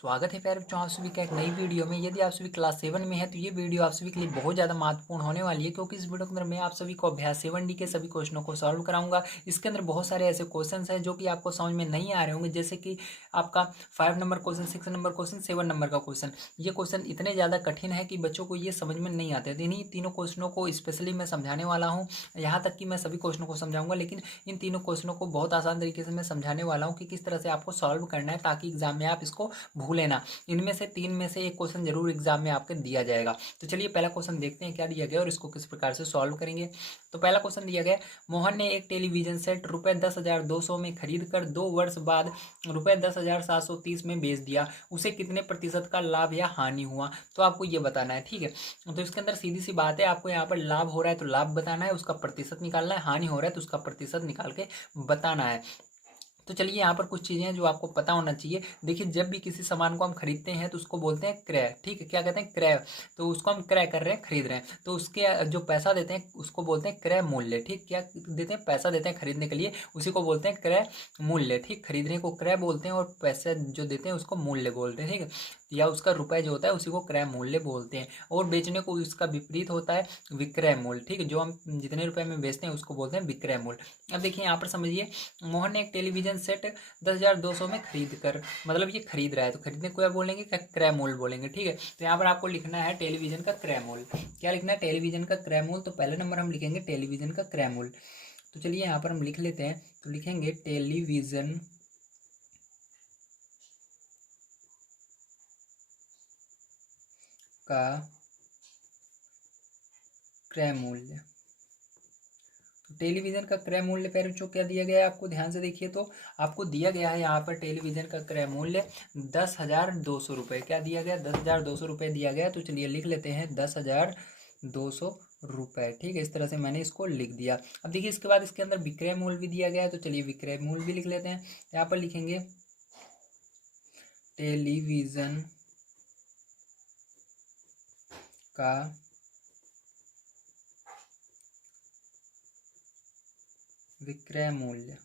स्वागत है प्यारे बच्चों, आप सभी का एक नई वीडियो में। यदि आप सभी क्लास 7 में है तो ये वीडियो आप सभी के लिए बहुत ज़्यादा महत्वपूर्ण होने वाली है, क्योंकि इस वीडियो के अंदर मैं आप सभी को अभ्यास 7D के सभी क्वेश्चनों को सॉल्व कराऊंगा। इसके अंदर बहुत सारे ऐसे क्वेश्चन हैं जो कि आपको समझ में नहीं आ रहे होंगे, जैसे कि आपका 5 number question, 6 number question, 7 number का क्वेश्चन। ये क्वेश्चन इतने ज़्यादा कठिन है कि बच्चों को ये समझ में नहीं आते। इन्हीं तीनों क्वेश्चनों को स्पेशली मैं समझाने वाला हूँ। यहाँ तक कि मैं सभी क्वेश्चनों को समझाऊंगा, लेकिन इन तीनों क्वेश्चनों को बहुत आसान तरीके से मैं समझाने वाला हूँ कि किस तरह से आपको सॉल्व करना है, ताकि एग्जाम में आप इसको भूलें ना। इनमें से 3 में से एक क्वेश्चन जरूर एग्जाम में आपके दिया जाएगा। तो चलिए पहला क्वेश्चन देखते हैं क्या दिया गया और इसको किस प्रकार से सॉल्व करेंगे। तो पहला क्वेश्चन दिया गया, मोहन ने एक टेलीविजन सेट रुपए 10,200 में खरीद कर 2 वर्ष बाद रुपए 10,730 में बेच दिया। उसे कितने प्रतिशत का लाभ या हानि हुआ, तो आपको ये बताना है। ठीक है, तो इसके अंदर सीधी सी बात है, आपको यहाँ पर लाभ हो रहा है तो लाभ बताना है, उसका प्रतिशत निकालना है। हानि हो रहा है तो उसका प्रतिशत निकाल के बताना है। तो चलिए यहाँ पर कुछ चीज़ें हैं जो आपको पता होना चाहिए। देखिए, जब भी किसी सामान को हम खरीदते हैं तो उसको बोलते हैं क्रय। ठीक है, क्या कहते हैं? क्रय। तो उसको हम क्रय कर रहे हैं, खरीद रहे हैं, तो उसके जो पैसा देते हैं उसको बोलते हैं क्रय मूल्य। ठीक, क्या देते हैं? पैसा देते हैं खरीदने के लिए, उसी को बोलते हैं क्रय मूल्य। ठीक, खरीदने को क्रय बोलते हैं और पैसे जो देते हैं उसको मूल्य बोलते हैं। ठीक है, या उसका रुपये जो होता है उसी को क्रय मूल्य बोलते हैं। और बेचने को इसका विपरीत होता है विक्रय मूल्य। ठीक है, जो हम जितने रुपए में बेचते हैं उसको बोलते हैं विक्रय मूल्य। अब देखिए यहाँ पर समझिए, मोहन ने एक टेलीविजन सेट 10,200 में खरीद कर, मतलब ये खरीद रहा है, तो खरीदने को क्या बोलेंगे? क्रय मूल्य बोलेंगे। ठीक है, तो यहाँ पर आपको लिखना है टेलीविजन का क्रय मूल्य। क्या लिखना है? टेलीविजन का क्रय मूल्य। तो पहले नंबर हम लिखेंगे टेलीविजन का क्रय मूल्य। तो चलिए यहाँ पर हम लिख लेते हैं। तो लिखेंगे टेलीविजन का क्रय मूल्य। टेलीविजन का क्रय मूल्य प्यारे बच्चों क्या दिया गया है आपको? ध्यान से देखिए, तो आपको दिया गया है यहाँ पर टेलीविजन का क्रय मूल्य 10,200 रुपये। क्या दिया गया? 10,200 रुपये दिया गया। तो चलिए लिख लेते हैं 10,200 रुपये। ठीक है, इस तरह से मैंने इसको लिख दिया। अब देखिए, इसके बाद इसके अंदर विक्रय मूल्य भी दिया गया है, तो चलिए विक्रय मूल्य भी लिख लेते हैं। यहाँ पर लिखेंगे टेलीविजन का विक्रय मूल्य।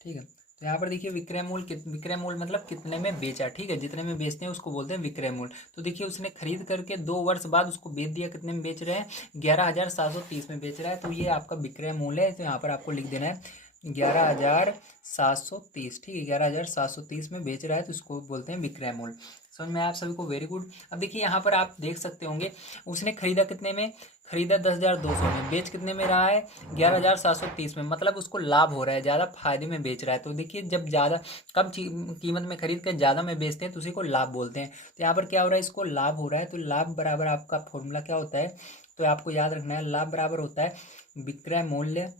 ठीक है, तो यहाँ पर देखिए विक्रय मूल्य, विक्रय मूल्य मतलब कितने में बेचा। ठीक है, जितने में बेचते हैं उसको बोलते हैं विक्रय मूल्य। तो देखिए, उसने खरीद करके 2 वर्ष बाद उसको बेच दिया। कितने में बेच रहे हैं? 11,730 में बेच रहा है, तो ये आपका विक्रय मूल्य है। तो यहाँ पर आपको लिख देना है 11,730। ठीक है, 11,730 में बेच रहा है, तो इसको बोलते हैं विक्रय मूल्य। समझ में आप सभी को? Very good. अब देखिए यहाँ पर आप देख सकते होंगे, उसने खरीदा कितने में? खरीदा 10,200 में, बेच कितने में रहा है? 11,730 में, मतलब उसको लाभ हो रहा है, ज़्यादा फायदे में बेच रहा है। तो देखिए, जब ज़्यादा कम कीमत में खरीद कर ज़्यादा में बेचते हैं तो उसी को लाभ बोलते हैं। तो यहाँ पर क्या हो रहा है? इसको लाभ हो रहा है। तो लाभ बराबर आपका फॉर्मूला क्या होता है? तो आपको याद रखना है, लाभ बराबर होता है विक्रय मूल्य,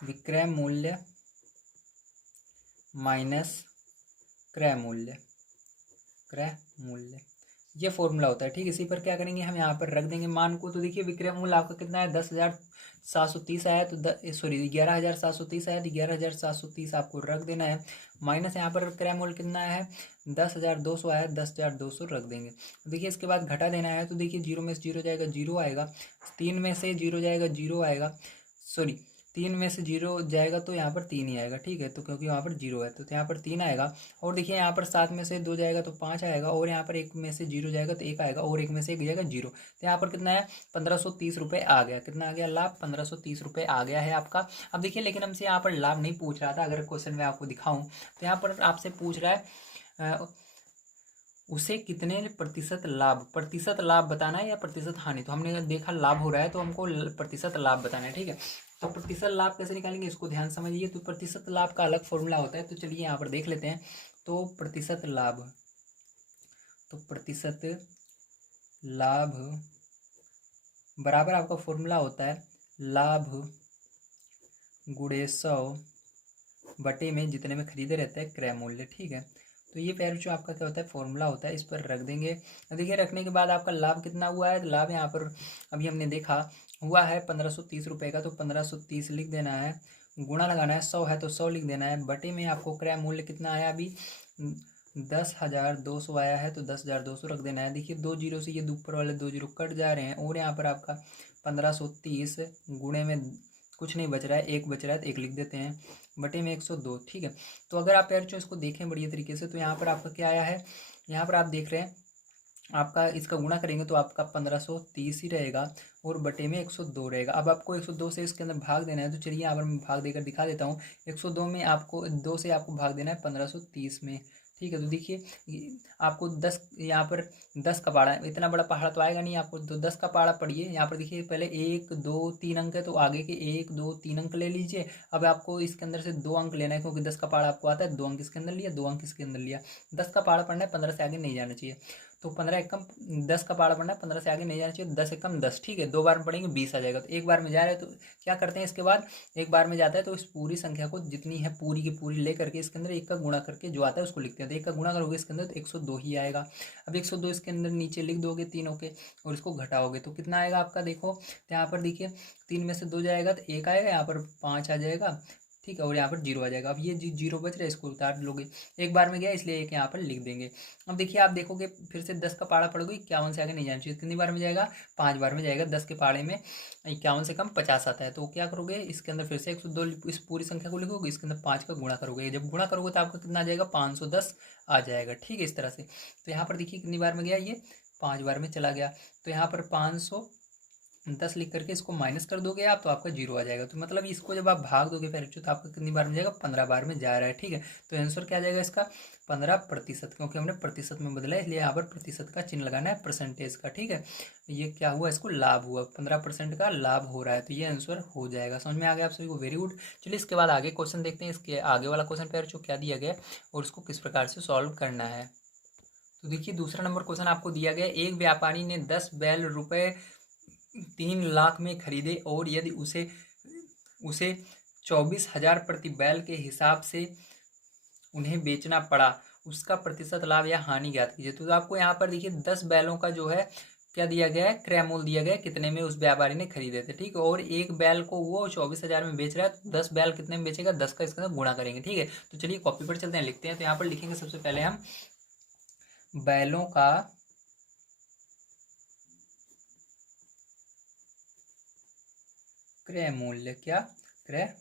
विक्रय मूल्य माइनस क्रय मूल्य, क्रय मूल्य। ये फॉर्मूला होता है। ठीक, इसी पर क्या करेंगे? हम यहाँ पर रख देंगे मान को। तो देखिए, विक्रय मूल्य आपका कितना है? 10,730 आया, तो सॉरी 11,730 आया, तो 11,730 आपको रख देना है। माइनस यहाँ पर क्रय मूल्य कितना है? 10,200 आया, 10,200 रख देंगे। देखिए, इसके बाद घटा देना है, तो देखिए जीरो में से जीरो जाएगा, जीरो आएगा। 3 में से जीरो जाएगा, जीरो आएगा। सॉरी, 3 में से जीरो जाएगा तो यहाँ पर 3 ही आएगा। ठीक है, तो क्योंकि वहाँ पर जीरो है तो यहाँ पर 3 आएगा। और देखिए, यहाँ पर 7 में से 2 जाएगा तो 5 आएगा। और यहाँ पर 1 में से जीरो जाएगा तो 1 आएगा। और 1 में से 1 जाएगा, जीरो। तो यहाँ पर कितना है? 1,530 रुपये आ गया। कितना आ गया? लाभ 1,530 रुपये आ गया है आपका। अब देखिए, लेकिन हमसे यहाँ पर लाभ नहीं पूछ रहा था। अगर क्वेश्चन में आपको दिखाऊं तो यहाँ पर आपसे पूछ रहा है उसे कितने प्रतिशत लाभ, प्रतिशत लाभ बताना है या प्रतिशत हानि। तो हमने देखा लाभ हो रहा है तो हमको प्रतिशत लाभ बताना है। ठीक है, तो प्रतिशत लाभ कैसे निकालेंगे इसको ध्यान समझिए। तो प्रतिशत लाभ का अलग फॉर्मूला होता है, तो चलिए यहाँ पर देख लेते हैं। तो प्रतिशत लाभ, तो प्रतिशत लाभ बराबर आपका फॉर्मूला होता है लाभ गुणे 100 बटे में जितने में खरीदे रहते हैं क्रय मूल्य। ठीक है, तो ये प्यारे बच्चों आपका क्या होता है? फॉर्मूला होता है। इस पर रख देंगे। देखिए, रखने के बाद आपका लाभ कितना हुआ है? लाभ यहाँ पर अभी हमने देखा हुआ है 1,530 रुपये का, तो 1,530 लिख देना है। गुणा लगाना है, 100 है तो 100 लिख देना है। बटे में आपको क्रय मूल्य कितना आया अभी? 10,200 आया है, तो 10,200 रख देना है। देखिए, 2 जीरो से ये ऊपर वाले 2 जीरो कट जा रहे हैं, और यहाँ पर आपका 1,530 गुणे में कुछ नहीं बच रहा है, एक बच रहा है तो एक लिख देते हैं, बटे में 102। ठीक है, तो अगर आप यार इसको देखें बढ़िया तरीके से तो यहाँ पर आपका क्या आया है, यहाँ पर आप देख रहे हैं आपका इसका गुणा करेंगे तो आपका 1530 ही रहेगा और बटे में 102 रहेगा। अब आपको 102 से इसके अंदर भाग देना है, तो चलिए यहाँ पर मैं भाग देकर दिखा देता हूँ। 102 में आपको 2 से आपको भाग देना है 1530 में। ठीक है, तो देखिए आपको 10 यहाँ पर 10 का पहाड़ा, इतना बड़ा पहाड़ा तो आएगा नहीं आपको, तो 10 का पहाड़ा पढ़िए। यहाँ पर देखिए पहले 1 2 3 अंक है, तो आगे के 1 2 3 अंक ले लीजिए। अब आपको इसके अंदर से 2 अंक लेना है, क्योंकि 10 का पहाड़ा आपको आता है, 2 अंक इसके अंदर लिया, 2 अंक इसके अंदर लिया। 10 का पहाड़ा पढ़ना है, 15 से आगे नहीं जाना चाहिए। तो 15 एकम 10 का पहाड़ा पढ़ना है, 15 से आगे नहीं जाना चाहिए। 10 एकम 10। ठीक है, 2 बार में पढ़ेंगे 20 आ जाएगा। तो एक बार में जा रहा है तो क्या करते हैं, इसके बाद एक बार में जाता है तो इस पूरी संख्या को जितनी है पूरी की पूरी ले करके इसके अंदर एक का गुणा करके जो आता है उसको लिखते हैं। तो एक का गुणा करोगे इसके अंदर तो 102 ही आएगा। अब 102 इसके अंदर नीचे लिख दोगे तीनों के और इसको घटाओगे तो कितना आएगा आपका, देखो तो यहाँ पर देखिए 3 में से 2 जाएगा तो 1 आएगा, यहाँ पर 5 आ जाएगा। ठीक है, और यहाँ पर 0 आ जाएगा। अब ये जीरो बच रहा है, इसको उतार लोगे, एक बार में गया इसलिए एक यहाँ पर लिख देंगे। अब देखिए आप देखोगे फिर से 10 का पहाड़ा पढ़ोगे, 51 से आगे नहीं जाना चाहिए। कितनी बार में जाएगा, 5 बार में जाएगा। 10 के पहाड़े में 51 से कम 50 आता है, तो क्या करोगे इसके अंदर फिर से 102 इस पूरी संख्या को लिखोगे, इसके अंदर 5 का गुणा करोगे। जब गुणा करोगे तो आपका कितना आ जाएगा, 510 आ जाएगा। ठीक है, इस तरह से। तो यहाँ पर देखिए कितनी बार में गया, ये 5 बार में चला गया। तो यहाँ पर 510 लिख करके इसको माइनस कर दोगे आप तो आपका 0 आ जाएगा। तो मतलब इसको जब आप भाग दोगे पहले तो आपका कितनी बार में जाएगा, 15 बार में जा रहा है। ठीक है, तो आंसर क्या आ जाएगा इसका, 15%, क्योंकि हमने प्रतिशत में बदला है इसलिए यहाँ पर प्रतिशत का चिन्ह लगाना है, परसेंटेज का। ठीक है, ये क्या हुआ, इसको लाभ हुआ, 15% का लाभ हो रहा है, तो ये आंसर हो जाएगा। समझ में आ गया आप सभी को, वेरी गुड। चलिए इसके बाद आगे क्वेश्चन देखते हैं, इसके आगे वाला क्वेश्चन पेयर जो क्या दिया गया और उसको किस प्रकार से सॉल्व करना है। तो देखिए दूसरा नंबर क्वेश्चन आपको दिया गया, एक व्यापारी ने 10 बैल रुपए 3 लाख में खरीदे और यदि उसे उसे 24,000 प्रति बैल के हिसाब से उन्हें बेचना पड़ा, उसका प्रतिशत लाभ या हानि ज्ञात कीजिए। तो आपको यहाँ पर देखिए 10 बैलों का जो है क्या दिया गया है, क्रय मूल्य दिया गया है, कितने में उस व्यापारी ने खरीदे थे। ठीक है, और एक बैल को वो 24,000 में बेच रहा है, तो 10 बैल कितने में बेचेगा, 10 का इसके अंदर गुणा करेंगे। ठीक है, तो चलिए कॉपी पर चलते हैं, लिखते हैं। तो यहाँ पर लिखेंगे सबसे पहले हम बैलों का क्रय मूल्य, क्या क्रय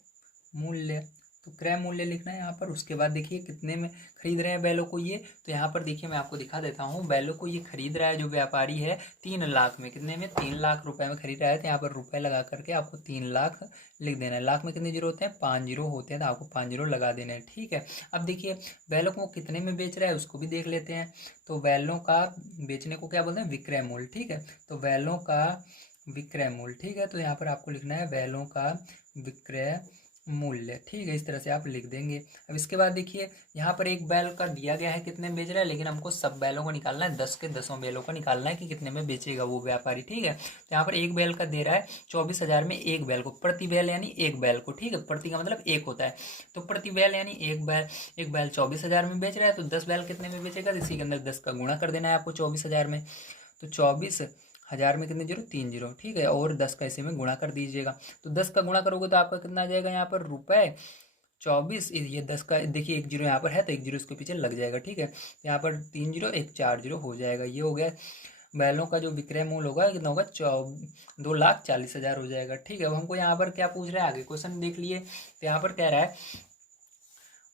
मूल्य, तो क्रय मूल्य लिखना है यहाँ पर। उसके बाद देखिए कितने में खरीद रहे हैं बैलों को ये, तो यहाँ पर देखिए मैं आपको दिखा देता हूँ। बैलों को ये खरीद रहा है जो व्यापारी है 3 लाख में, कितने में, 3 लाख रुपए में खरीद रहा है। तो यहाँ पर रुपए लगा करके आपको 3 लाख लिख देना है। लाख में कितने जीरो होते हैं, 5 जीरो होते हैं, तो आपको 5 जीरो लगा देना है। ठीक है, अब देखिए बैलों को कितने में बेच रहा है उसको भी देख लेते हैं। तो बैलों का बेचने को क्या बोलते हैं, विक्रय मूल्य। ठीक है, तो बैलों का विक्रय मूल्य। ठीक है, तो यहाँ पर आपको लिखना है बैलों का विक्रय मूल्य। ठीक है, इस तरह से आप लिख देंगे। अब इसके बाद देखिए यहाँ पर एक बैल का दिया गया है कितने में बेच रहा है, लेकिन हमको सब बैलों को निकालना है, 10 के 10 बैलों का निकालना है कि कितने में बेचेगा वो व्यापारी। ठीक है, तो यहाँ पर एक बैल का दे रहा है 24,000 में एक बैल को, प्रति बैल यानी एक बैल को। ठीक है, प्रति का मतलब एक होता है, तो प्रति बैल यानी एक बैल 24,000 में बेच रहा है, तो 10 बैल कितने में बेचेगा, इसी के अंदर 10 का गुणा कर देना है आपको 24,000 में। तो 24,000 में कितने जीरो, 3 जीरो। ठीक है, और 10 का इसी में गुणा कर दीजिएगा। तो 10 का गुणा करोगे तो आपका कितना आ जाएगा, यहाँ पर रुपए 24, ये 10 का देखिए एक जीरो यहाँ पर है तो एक जीरो इसके पीछे लग जाएगा। ठीक है, यहाँ पर 3 जीरो 1 4 जीरो हो जाएगा। ये हो गया बैलों का जो विक्रय मूल्य होगा, कितना होगा, 2,40,000 हो जाएगा। ठीक है, अब हमको यहाँ पर क्या पूछ रहा है, आगे क्वेश्चन देख लिए। तो यहाँ पर कह रहा है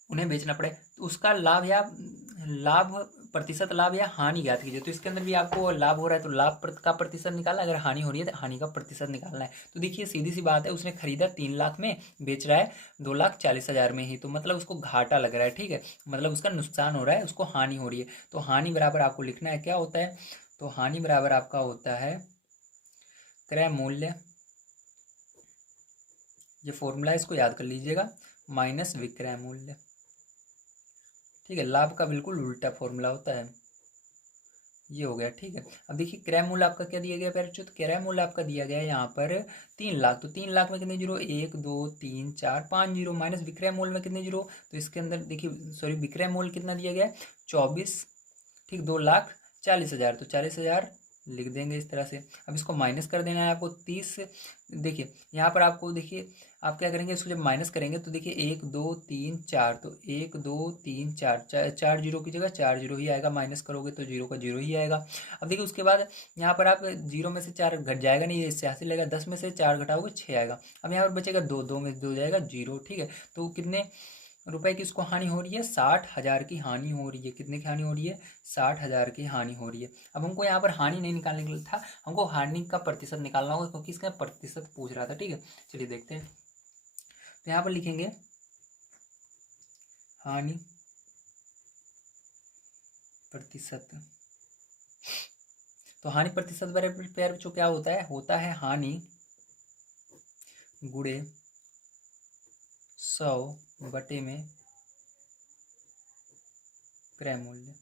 उन्हें बेचना पड़े तो उसका लाभ प्रतिशत लाभ या हानि ज्ञात कीजिए। तो इसके अंदर भी आपको लाभ हो रहा है तो लाभ का प्रतिशत निकालना है, अगर हानि हो रही है तो हानि का प्रतिशत निकालना है। तो देखिए सीधी सी बात है, उसने खरीदा 3 लाख में, बेच रहा है 2,40,000 में ही, तो मतलब उसको घाटा लग रहा है। ठीक है, मतलब उसका नुकसान हो रहा है, उसको हानि हो रही है। तो हानि बराबर आपको लिखना है, क्या होता है, तो हानि बराबर आपका होता है क्रय मूल्य, ये फॉर्मूला है इसको याद कर लीजिएगा, माइनस विक्रय मूल्य। ठीक है, लाभ का बिल्कुल उल्टा फॉर्मूला होता है, ये हो गया। ठीक है, अब देखिए क्रय मूल्य आपका क्या दिया गया पैरेंट्स, तो क्रय मूल्य आपका दिया गया है यहाँ पर 3 लाख। तो 3 लाख में कितने जीरो, 1 2 3 4 5 जीरो, माइनस विक्रय मूल्य में कितने जीरो, तो इसके अंदर देखिए सॉरी विक्रय मूल्य कितना दिया गया है 24। ठीक, 2,40,000, तो 40,000 लिख देंगे इस तरह से। अब इसको माइनस कर देना है आपको 30। देखिए यहाँ पर आपको देखिए आप क्या करेंगे, इसको जब माइनस करेंगे तो देखिए 1 2 3 4, तो 1 2 3 4, चार जीरो की जगह 4 जीरो ही आएगा, माइनस करोगे तो जीरो का जीरो ही आएगा। अब देखिए उसके बाद यहाँ पर आप जीरो में से 4 घट जाएगा नहीं, ये इससे हासिल लगेगा, 10 में से 4 घटाओगे 6 आएगा। अब यहाँ पर बचेगा 2, 2 में से 2 जाएगा जीरो, ठीक है। तो कितने रुपए की इसको हानि हो रही है, 60,000 की हानि हो रही है। कितने की हानि हो रही है, 60,000 की हानि हो रही है। अब हमको यहाँ पर हानि नहीं निकालने के लिए था, हमको हानि का प्रतिशत निकालना होगा, क्योंकि इसका प्रतिशत पूछ रहा था, ठीक है। चलिए देखते हैं, तो यहाँ पर लिखेंगे हानि प्रतिशत। तो हानि प्रतिशत प्यारे बच्चों क्या होता है हानि गुणे 100 बटे में क्रय मूल्य,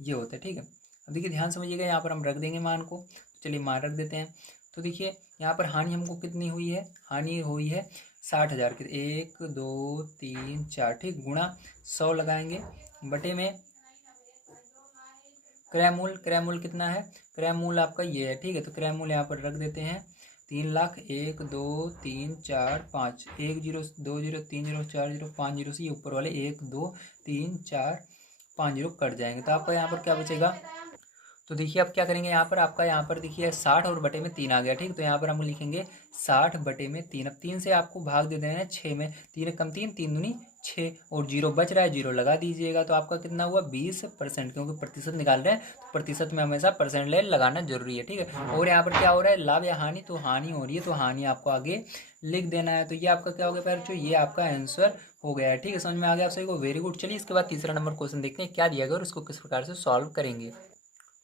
ये होता है, ठीक है। अब देखिए ध्यान समझिएगा, यहाँ पर हम रख देंगे मान को, तो चलिए मान रख देते हैं। तो देखिए यहाँ पर हानि हमको कितनी हुई है, हानि हुई है 60,000 की, 1 2 3 4, ठीक, गुणा 100 लगाएंगे बटे में क्रय मूल। क्रय मूल कितना है, क्रय मूल आपका ये है, ठीक है। तो क्रय मूल यहाँ पर रख देते हैं 3,00,000, 1 2 3 4 5, 1 zero 2 zero 3 zero 4 zero 5 zero से ये ऊपर वाले 1 2 3 4 5 जीरो कट जाएंगे, तो आपका यहाँ पर क्या बचेगा। तो देखिए अब क्या करेंगे, यहाँ पर आपका यहाँ पर देखिए 60 और बटे में 3 आ गया, ठीक। तो यहाँ पर हम लिखेंगे 60 बटे में 3। अब 3 से आपको भाग दे देना है 6 में, 3 कम 3, 3 दूनी 6, और जीरो बच रहा है, जीरो लगा दीजिएगा। तो आपका कितना हुआ, 20%, क्योंकि प्रतिशत निकाल रहे हैं तो प्रतिशत में हमेशा परसेंट ले लगाना जरूरी है, ठीक है। और यहाँ पर क्या हो रहा है, लाभ या हानि, तो हानि हो रही है, तो हानि आपको आगे लिख देना है। तो ये आपका क्या हो गया बच्चों, ये आपका आंसर हो गया है, ठीक है। समझ में आ गया आप सभी को, वेरी गुड। चलिए इसके बाद तीसरा नंबर क्वेश्चन देखते हैं क्या दिया गया और उसको किस प्रकार से सॉल्व करेंगे।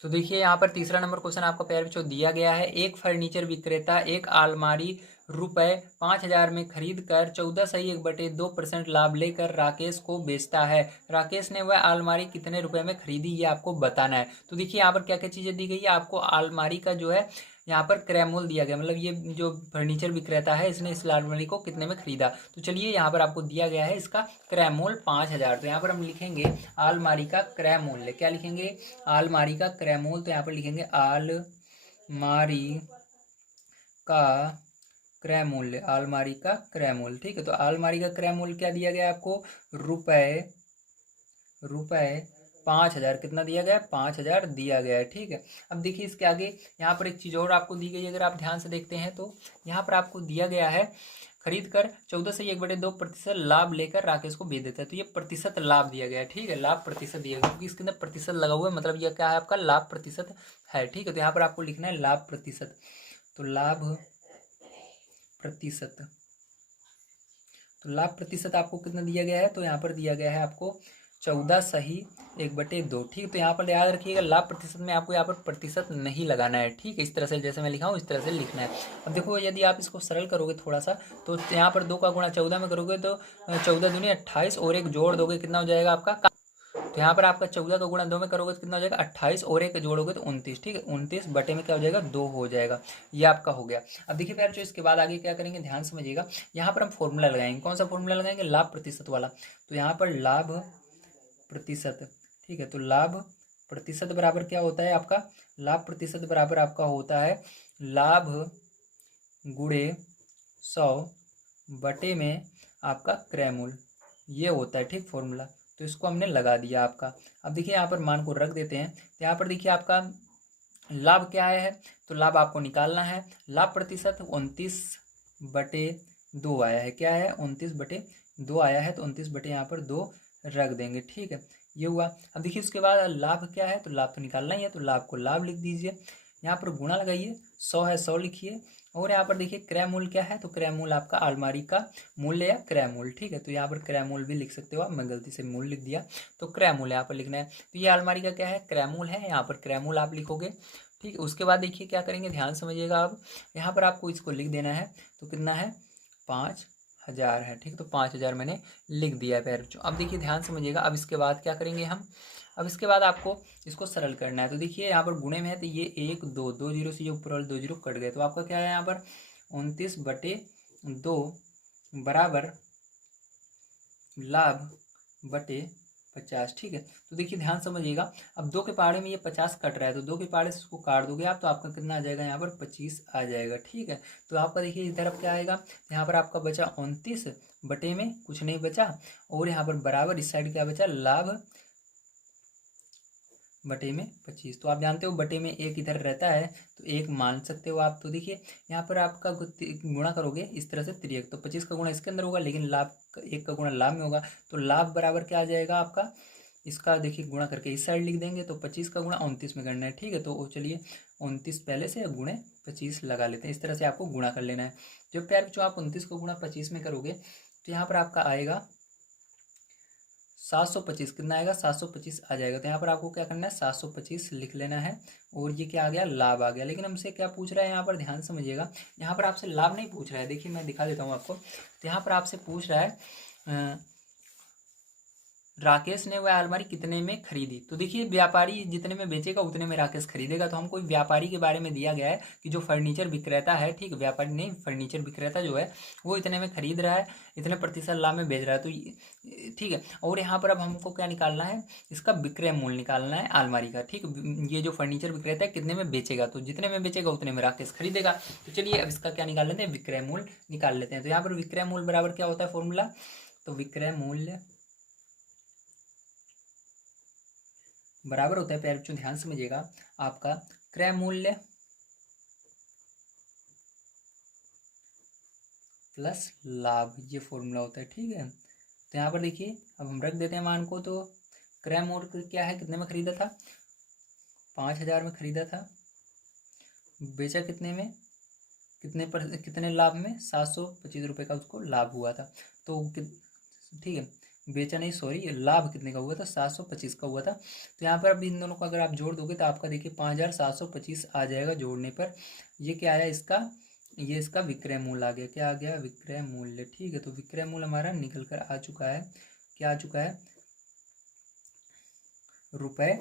तो देखिए यहाँ पर तीसरा नंबर क्वेश्चन आपका प्यारे बच्चों दिया गया है। एक फर्नीचर विक्रेता एक अलमारी रुपए 5,000 में खरीद कर 14.1/2% लाभ लेकर राकेश को बेचता है। राकेश ने वह अलमारी कितने रुपए में खरीदी, ये आपको बताना है। तो देखिए यहाँ पर क्या क्या चीजें दी गई है आपको, अलमारी का जो है यहाँ पर क्रय मूल्य दिया गया, मतलब ये जो फर्नीचर विक्रेता है इसने इस अलमारी को कितने में खरीदा। तो चलिए यहाँ पर आपको दिया गया है इसका क्रय मूल्य 5,000। तो यहाँ पर हम लिखेंगे अलमारी का क्रय मूल्य, क्या लिखेंगे, अलमारी का क्रय मूल्य। तो यहाँ पर लिखेंगे अलमारी का क्रय मूल्य, अलमारी का क्रय मूल्य, ठीक है। तो अलमारी का क्रय मूल्य क्या दिया गया आपको, रुपए 5,000, कितना दिया गया, 5,000 दिया गया है, ठीक है। अब देखिए इसके आगे यहाँ पर एक चीज़ और आपको दी गई है, अगर आप ध्यान से देखते हैं तो यहाँ पर आपको दिया गया है खरीद कर 14.1/2% लाभ लेकर राकेश को बेच देता है। तो ये प्रतिशत लाभ दिया गया है, ठीक है, लाभ प्रतिशत दिया गया, क्योंकि इसके अंदर प्रतिशत लगा हुआ है, मतलब यह क्या है आपका लाभ प्रतिशत है, ठीक है। तो यहाँ पर आपको लिखना है लाभ प्रतिशत। तो लाभ प्रतिशत, तो लाभ प्रतिशत आपको कितना दिया गया है, तो यहाँ पर दिया गया है आपको 14.1/2, ठीक। तो यहाँ पर याद रखिएगा लाभ प्रतिशत में आपको यहाँ पर प्रतिशत नहीं लगाना है, ठीक है। इस तरह से जैसे मैं लिखा हूँ इस तरह से लिखना है। अब देखो यदि आप इसको सरल करोगे थोड़ा सा, तो यहाँ पर 2 का गुणा 14 में करोगे तो 14 दूनी 28, और एक जोड़ दोगे कितना हो जाएगा आपका, तो यहाँ पर आपका 14 का गुणा 2 में करोगे तो कितना हो जाएगा 28, और एक जोड़ोगे तो 29, ठीक है। 29 बटे में क्या हो जाएगा 2 हो जाएगा, ये आपका हो गया। अब देखिए प्यार जो इसके बाद आगे क्या करेंगे, ध्यान समझिएगा। यहाँ पर हम फॉर्मूला लगाएंगे, कौन सा फॉर्मूला लगाएंगे, लाभ प्रतिशत वाला। तो यहाँ पर लाभ प्रतिशत, ठीक है। तो लाभ प्रतिशत बराबर क्या होता है आपका, लाभ प्रतिशत बराबर आपका होता है लाभ गुणे 100 बटे में आपका क्रय मूल्य, ये होता है, ठीक, फॉर्मूला। तो इसको हमने लगा दिया आपका। अब देखिए यहाँ पर मान को रख देते हैं। तो यहाँ पर देखिए आपका लाभ क्या है, तो लाभ आपको निकालना है, लाभ प्रतिशत 29/2 आया है, क्या है 29/2 आया है, तो 29 यहाँ पर 2 रख देंगे, ठीक है, ये हुआ। अब देखिए उसके बाद लाभ क्या है, तो लाभ तो निकालना ही है, तो लाभ को लाभ लिख दीजिए, यहाँ पर गुणा लगाइए, 100 है 100 लिखिए, और यहाँ पर देखिए क्रय मूल्य क्या है, तो क्रय मूल्य आपका अलमारी का मूल्य या क्रय मूल्य, ठीक है। तो यहाँ पर क्रय मूल्य भी लिख सकते हो आप, मैं गलती से मूल्य लिख दिया, तो क्रय मूल्य यहाँ पर लिखना है। तो ये अलमारी का क्या है, क्रय मूल्य है, यहाँ पर क्रय मूल्य आप लिखोगे, ठीक है। उसके बाद देखिए क्या करेंगे, ध्यान समझिएगा। अब यहाँ पर आपको इसको लिख देना है, तो कितना है 5,000 है, ठीक है। तो 5,000 मैंने लिख दिया है प्यारे बच्चों। अब देखिए ध्यान समझिएगा, अब इसके बाद क्या करेंगे हम, अब इसके बाद आपको इसको सरल करना है। तो देखिए यहाँ पर गुणे में है, तो ये 1 2 2 जीरो से ये ऊपर वाले 2 जीरो कट गए, तो आपका क्या है यहाँ पर 29/2 बराबर लाभ बटे 50, ठीक है। तो देखिए ध्यान समझिएगा, अब 2 के पहाड़े में ये 50 कट रहा है, तो 2 के पहाड़े से इसको काट दोगे आप, तो आपका कितना आ जाएगा यहाँ पर 25 आ जाएगा, ठीक है। तो आपका देखिए इस तरफ क्या आएगा, यहाँ पर आपका बचा 29 बटे में कुछ नहीं बचा, और यहाँ पर बराबर इस साइड क्या बचा, लाभ बटे में 25। तो आप जानते हो बटे में एक इधर रहता है, तो एक मान सकते हो आप। तो देखिए यहाँ पर आपका गुणा करोगे इस तरह से तिर्यक, तो 25 का गुणा इसके अंदर होगा, लेकिन लाभ एक का गुणा लाभ में होगा, तो लाभ बराबर क्या आ जाएगा आपका, इसका देखिए गुणा करके इस साइड लिख देंगे, तो 25 का गुणा 29 में करना है, ठीक है। तो चलिए 29 पहले से गुणे 25 लगा लेते हैं, इस तरह से आपको गुणा कर लेना है। जब प्यार बच्चों आप 29 को गुणा 25 में करोगे, तो यहाँ पर आपका आएगा 725, कितना आएगा 725 आ जाएगा। तो यहाँ पर आपको क्या करना है, 725 लिख लेना है, और ये क्या आ गया, लाभ आ गया। लेकिन हमसे क्या पूछ रहा है यहाँ पर, ध्यान समझिएगा, यहाँ पर आपसे लाभ नहीं पूछ रहा है, देखिए मैं दिखा देता हूँ आपको। तो यहाँ पर आपसे पूछ रहा है राकेश ने वह अलमारी कितने में खरीदी। तो देखिए व्यापारी जितने में बेचेगा उतने में राकेश खरीदेगा, तो हमको व्यापारी के बारे में दिया गया है कि जो फर्नीचर विक्रेता है, ठीक, व्यापारी नहीं, फर्नीचर विक्रेता जो है वो इतने में खरीद रहा है, इतने प्रतिशत लाभ में बेच रहा है, तो ठीक है। और यहाँ पर अब हमको क्या निकालना है, इसका विक्रय मूल्य निकालना है अलमारी का, ठीक। ये जो फर्नीचर विक्रेता है कितने में बेचेगा, तो जितने में बेचेगा उतने में राकेश खरीदेगा। तो चलिए अब इसका क्या निकाल लेते हैं, विक्रय मूल्य निकाल लेते हैं। तो यहाँ पर विक्रय मूल्य बराबर क्या होता है फॉर्मूला, तो विक्रय मूल्य बराबर होता है, प्यारे बच्चों ध्यान समझिएगा, आपका क्रय मूल्य प्लस लाभ, ये फॉर्मूला होता है, ठीक है। तो यहाँ पर देखिए अब हम रख देते हैं मान को, तो क्रय मूल्य क्या है, कितने में खरीदा था, 5000 में खरीदा था, बेचा कितने में, कितने लाभ में, 725 रुपये का उसको लाभ हुआ था। तो ठीक है, बेचा नहीं सॉरी, लाभ कितने का हुआ था, 725 का हुआ था। तो यहाँ पर अभी इन दोनों को अगर आप जोड़ दोगे तो आपका देखिए 5725 आ जाएगा जोड़ने पर। ये क्या आया इसका, ये इसका विक्रय मूल्य आ गया, क्या आ गया, विक्रय मूल्य, ठीक है। तो विक्रय मूल्य हमारा निकल कर आ चुका है, क्या आ चुका है, रुपये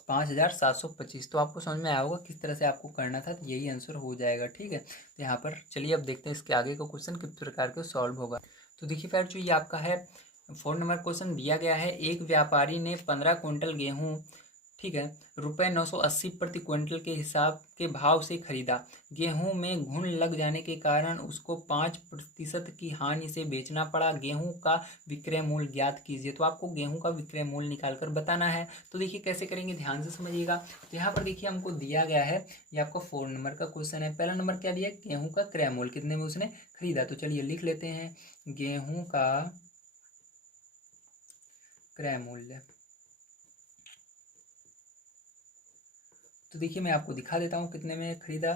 5725। तो आपको समझ में आया होगा किस तरह से आपको करना था, तो यही आंसर हो जाएगा, ठीक है। तो यहाँ पर चलिए अब देखते हैं इसके आगे का क्वेश्चन किस प्रकार के सॉल्व होगा। तो देखिए फ्रेंड जो ये आपका है 4 नंबर क्वेश्चन दिया गया है, एक व्यापारी ने 15 क्विंटल गेहूँ, ठीक है, रुपये 980 प्रति क्विंटल के हिसाब के भाव से खरीदा। गेहूं में घुन लग जाने के कारण उसको 5% की हानि से बेचना पड़ा। गेहूं का विक्रय मूल्य ज्ञात कीजिए। तो आपको गेहूं का विक्रय मूल्य निकाल कर बताना है। तो देखिए कैसे करेंगे, ध्यान से समझिएगा। तो यहाँ पर देखिए हमको दिया गया है, ये आपका 4 नंबर का क्वेश्चन है। पहला नंबर क्या दिया है, गेहूं का क्रय मूल्य कितने में उसने खरीदा। तो चलिए लिख लेते हैं, गेहूं का क्रय मूल्य। तो देखिए मैं आपको दिखा देता हूँ कितने में खरीदा,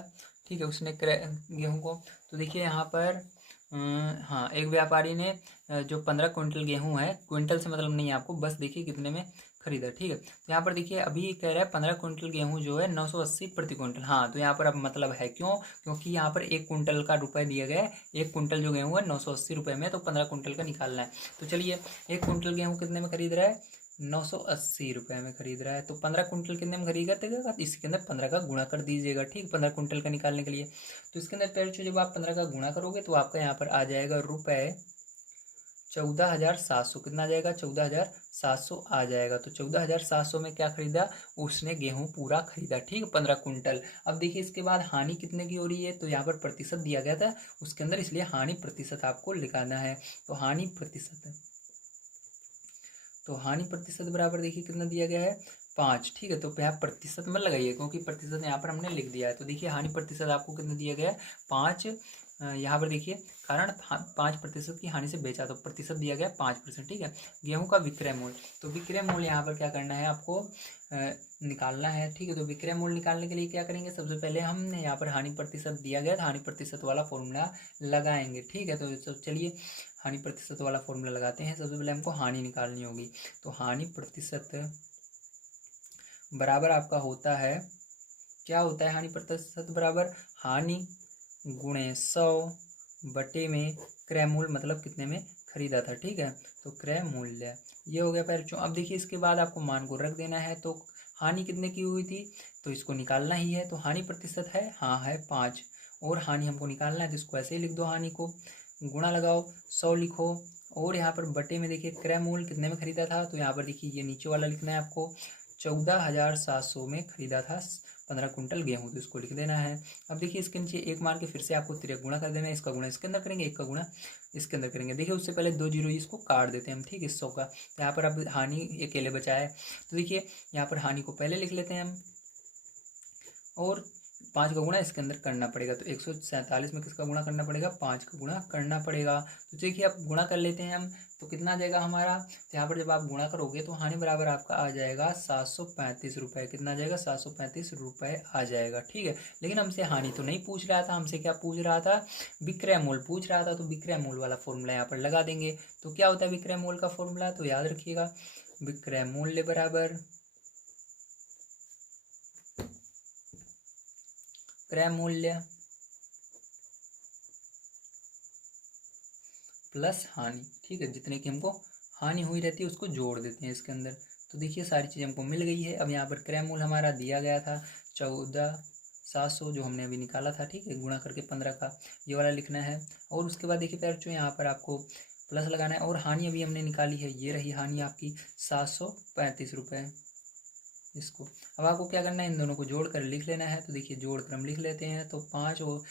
ठीक है, उसने गेहूं को। तो देखिए यहाँ पर हाँ, एक व्यापारी ने जो 15 क्विंटल गेहूं है, क्विंटल से मतलब नहीं है आपको, बस देखिए कितने में खरीदा, ठीक है। तो यहाँ पर देखिए अभी कह रहा है 15 क्विंटल गेहूं जो है 980 प्रति क्विंटल। हाँ, तो यहाँ पर अब मतलब है क्यों, क्योंकि यहाँ पर 1 क्विंटल का रुपये दिया गया है। 1 क्विंटल जो गेहूँ है 980 रुपये में, तो 15 क्विंटल का निकालना है। तो चलिए 1 क्विंटल गेहूँ कितने में खरीद रहा है, 980 रुपये में खरीद रहा है। तो 15 कुंटल कितने में खरीदेगा, तो इसके अंदर 15 का गुणा कर दीजिएगा, ठीक, 15 कुंटल का निकालने के लिए। तो इसके अंदर पेड़ जब आप 15 का गुणा करोगे तो आपका यहाँ पर आ जाएगा रुपये 14,700, कितना आ जाएगा, 14,700 आ जाएगा। तो 14,700 में क्या खरीदा, उसने गेहूं पूरा खरीदा, ठीक, 15 कुंटल। अब देखिए इसके बाद हानि कितने की हो रही है, तो यहाँ पर प्रतिशत दिया गया था उसके अंदर, इसलिए हानि प्रतिशत आपको लिखाना है। तो हानि प्रतिशत, तो हानि प्रतिशत बराबर देखिए कितना दिया गया है, 5, ठीक है। तो यहाँ प्रतिशत मत लगाइए क्योंकि प्रतिशत यहाँ पर हमने लिख दिया है। तो देखिए हानि प्रतिशत आपको कितना दिया गया है, 5। यहाँ पर देखिए कारण 5% की हानि से बेचा, तो प्रतिशत दिया गया 5%, ठीक है। गेहूं का विक्रय मूल्य, तो विक्रय मूल्य यहाँ पर क्या करना है आपको निकालना है, ठीक है। तो विक्रय मूल्य निकालने के लिए क्या करेंगे, सबसे पहले हमने यहाँ पर हानि प्रतिशत दिया गया था, हानि प्रतिशत वाला फॉर्मूला लगाएंगे, ठीक है। तो चलिए हानि प्रतिशत वाला फॉर्मूला लगाते हैं। सबसे पहले हमको हानि निकालनी होगी। तो हानि प्रतिशत बराबर आपका होता है, क्या होता है, हानि प्रतिशत बराबर हानि गुणे 100 बटे में क्रय मूल्य, मतलब कितने में खरीदा था, ठीक है। तो क्रय मूल्य ये हो गया पहले। अब देखिए इसके बाद आपको मान को रख देना है। तो हानि कितने की हुई थी, तो इसको निकालना ही है। तो हानि प्रतिशत है, हाँ है 5, और हानि हमको निकालना है, तो इसको ऐसे ही लिख दो, हानि को गुणा लगाओ, 100 लिखो और यहाँ पर बटे में देखिए क्रय मूल्य कितने में खरीदा था, तो यहाँ पर देखिए ये नीचे वाला लिखना है आपको, 14,700 में खरीदा था 15 कुंटल गेहूँ, तो इसको लिख देना है। अब देखिए इसके नीचे एक मान के फिर से आपको तिरक गुणा कर देना है, इसका गुणा इसके अंदर करेंगे, एक का गुणा इसके अंदर करेंगे। देखिए उससे पहले 2 जीरो इसको काट देते हैं हम, ठीक है, 100 का। यहाँ पर अब हानि अकेले बचा है, तो देखिए यहाँ पर हानि को पहले लिख लेते हैं हम, और 5 का गुणा इसके अंदर करना पड़ेगा, तो 147 में किसका गुणा करना पड़ेगा, 5 का गुणा करना पड़ेगा। तो देखिए अब गुणा कर लेते हैं हम, तो कितना आ जाएगा हमारा, तो यहाँ पर जब आप गुणा करोगे तो हानि बराबर आपका आ जाएगा 735 रुपये। कितना आ जाएगा, 735 रुपये आ जाएगा, ठीक है। लेकिन हमसे हानि तो नहीं पूछ रहा था, हमसे क्या पूछ रहा था, विक्रय मूल्य पूछ रहा था, तो विक्रय मूल्य वाला फॉर्मूला यहाँ पर लगा देंगे। तो क्या होता है विक्रय मूल्य का फॉर्मूला, तो याद रखिएगा, विक्रय मूल्य बराबर क्रय मूल्य प्लस हानि, ठीक है। जितने की हमको हानि हुई रहती है उसको जोड़ देते हैं इसके अंदर। तो देखिए सारी चीज़ हमको मिल गई है। अब यहाँ पर क्रय मूल्य हमारा दिया गया था 14,700 जो हमने अभी निकाला था, ठीक है, गुणा करके 15 का, ये वाला लिखना है। और उसके बाद देखिए प्यार जो यहाँ पर आपको प्लस लगाना है, और हानि अभी हमने निकाली है, ये रही हानि आपकी 735 रुपये इसको। अब आपको क्या करना है, इन दोनों को जोड़ कर लिख लेना है। तो देखिए जोड़ कर हम लिख लेते हैं, तो 5 और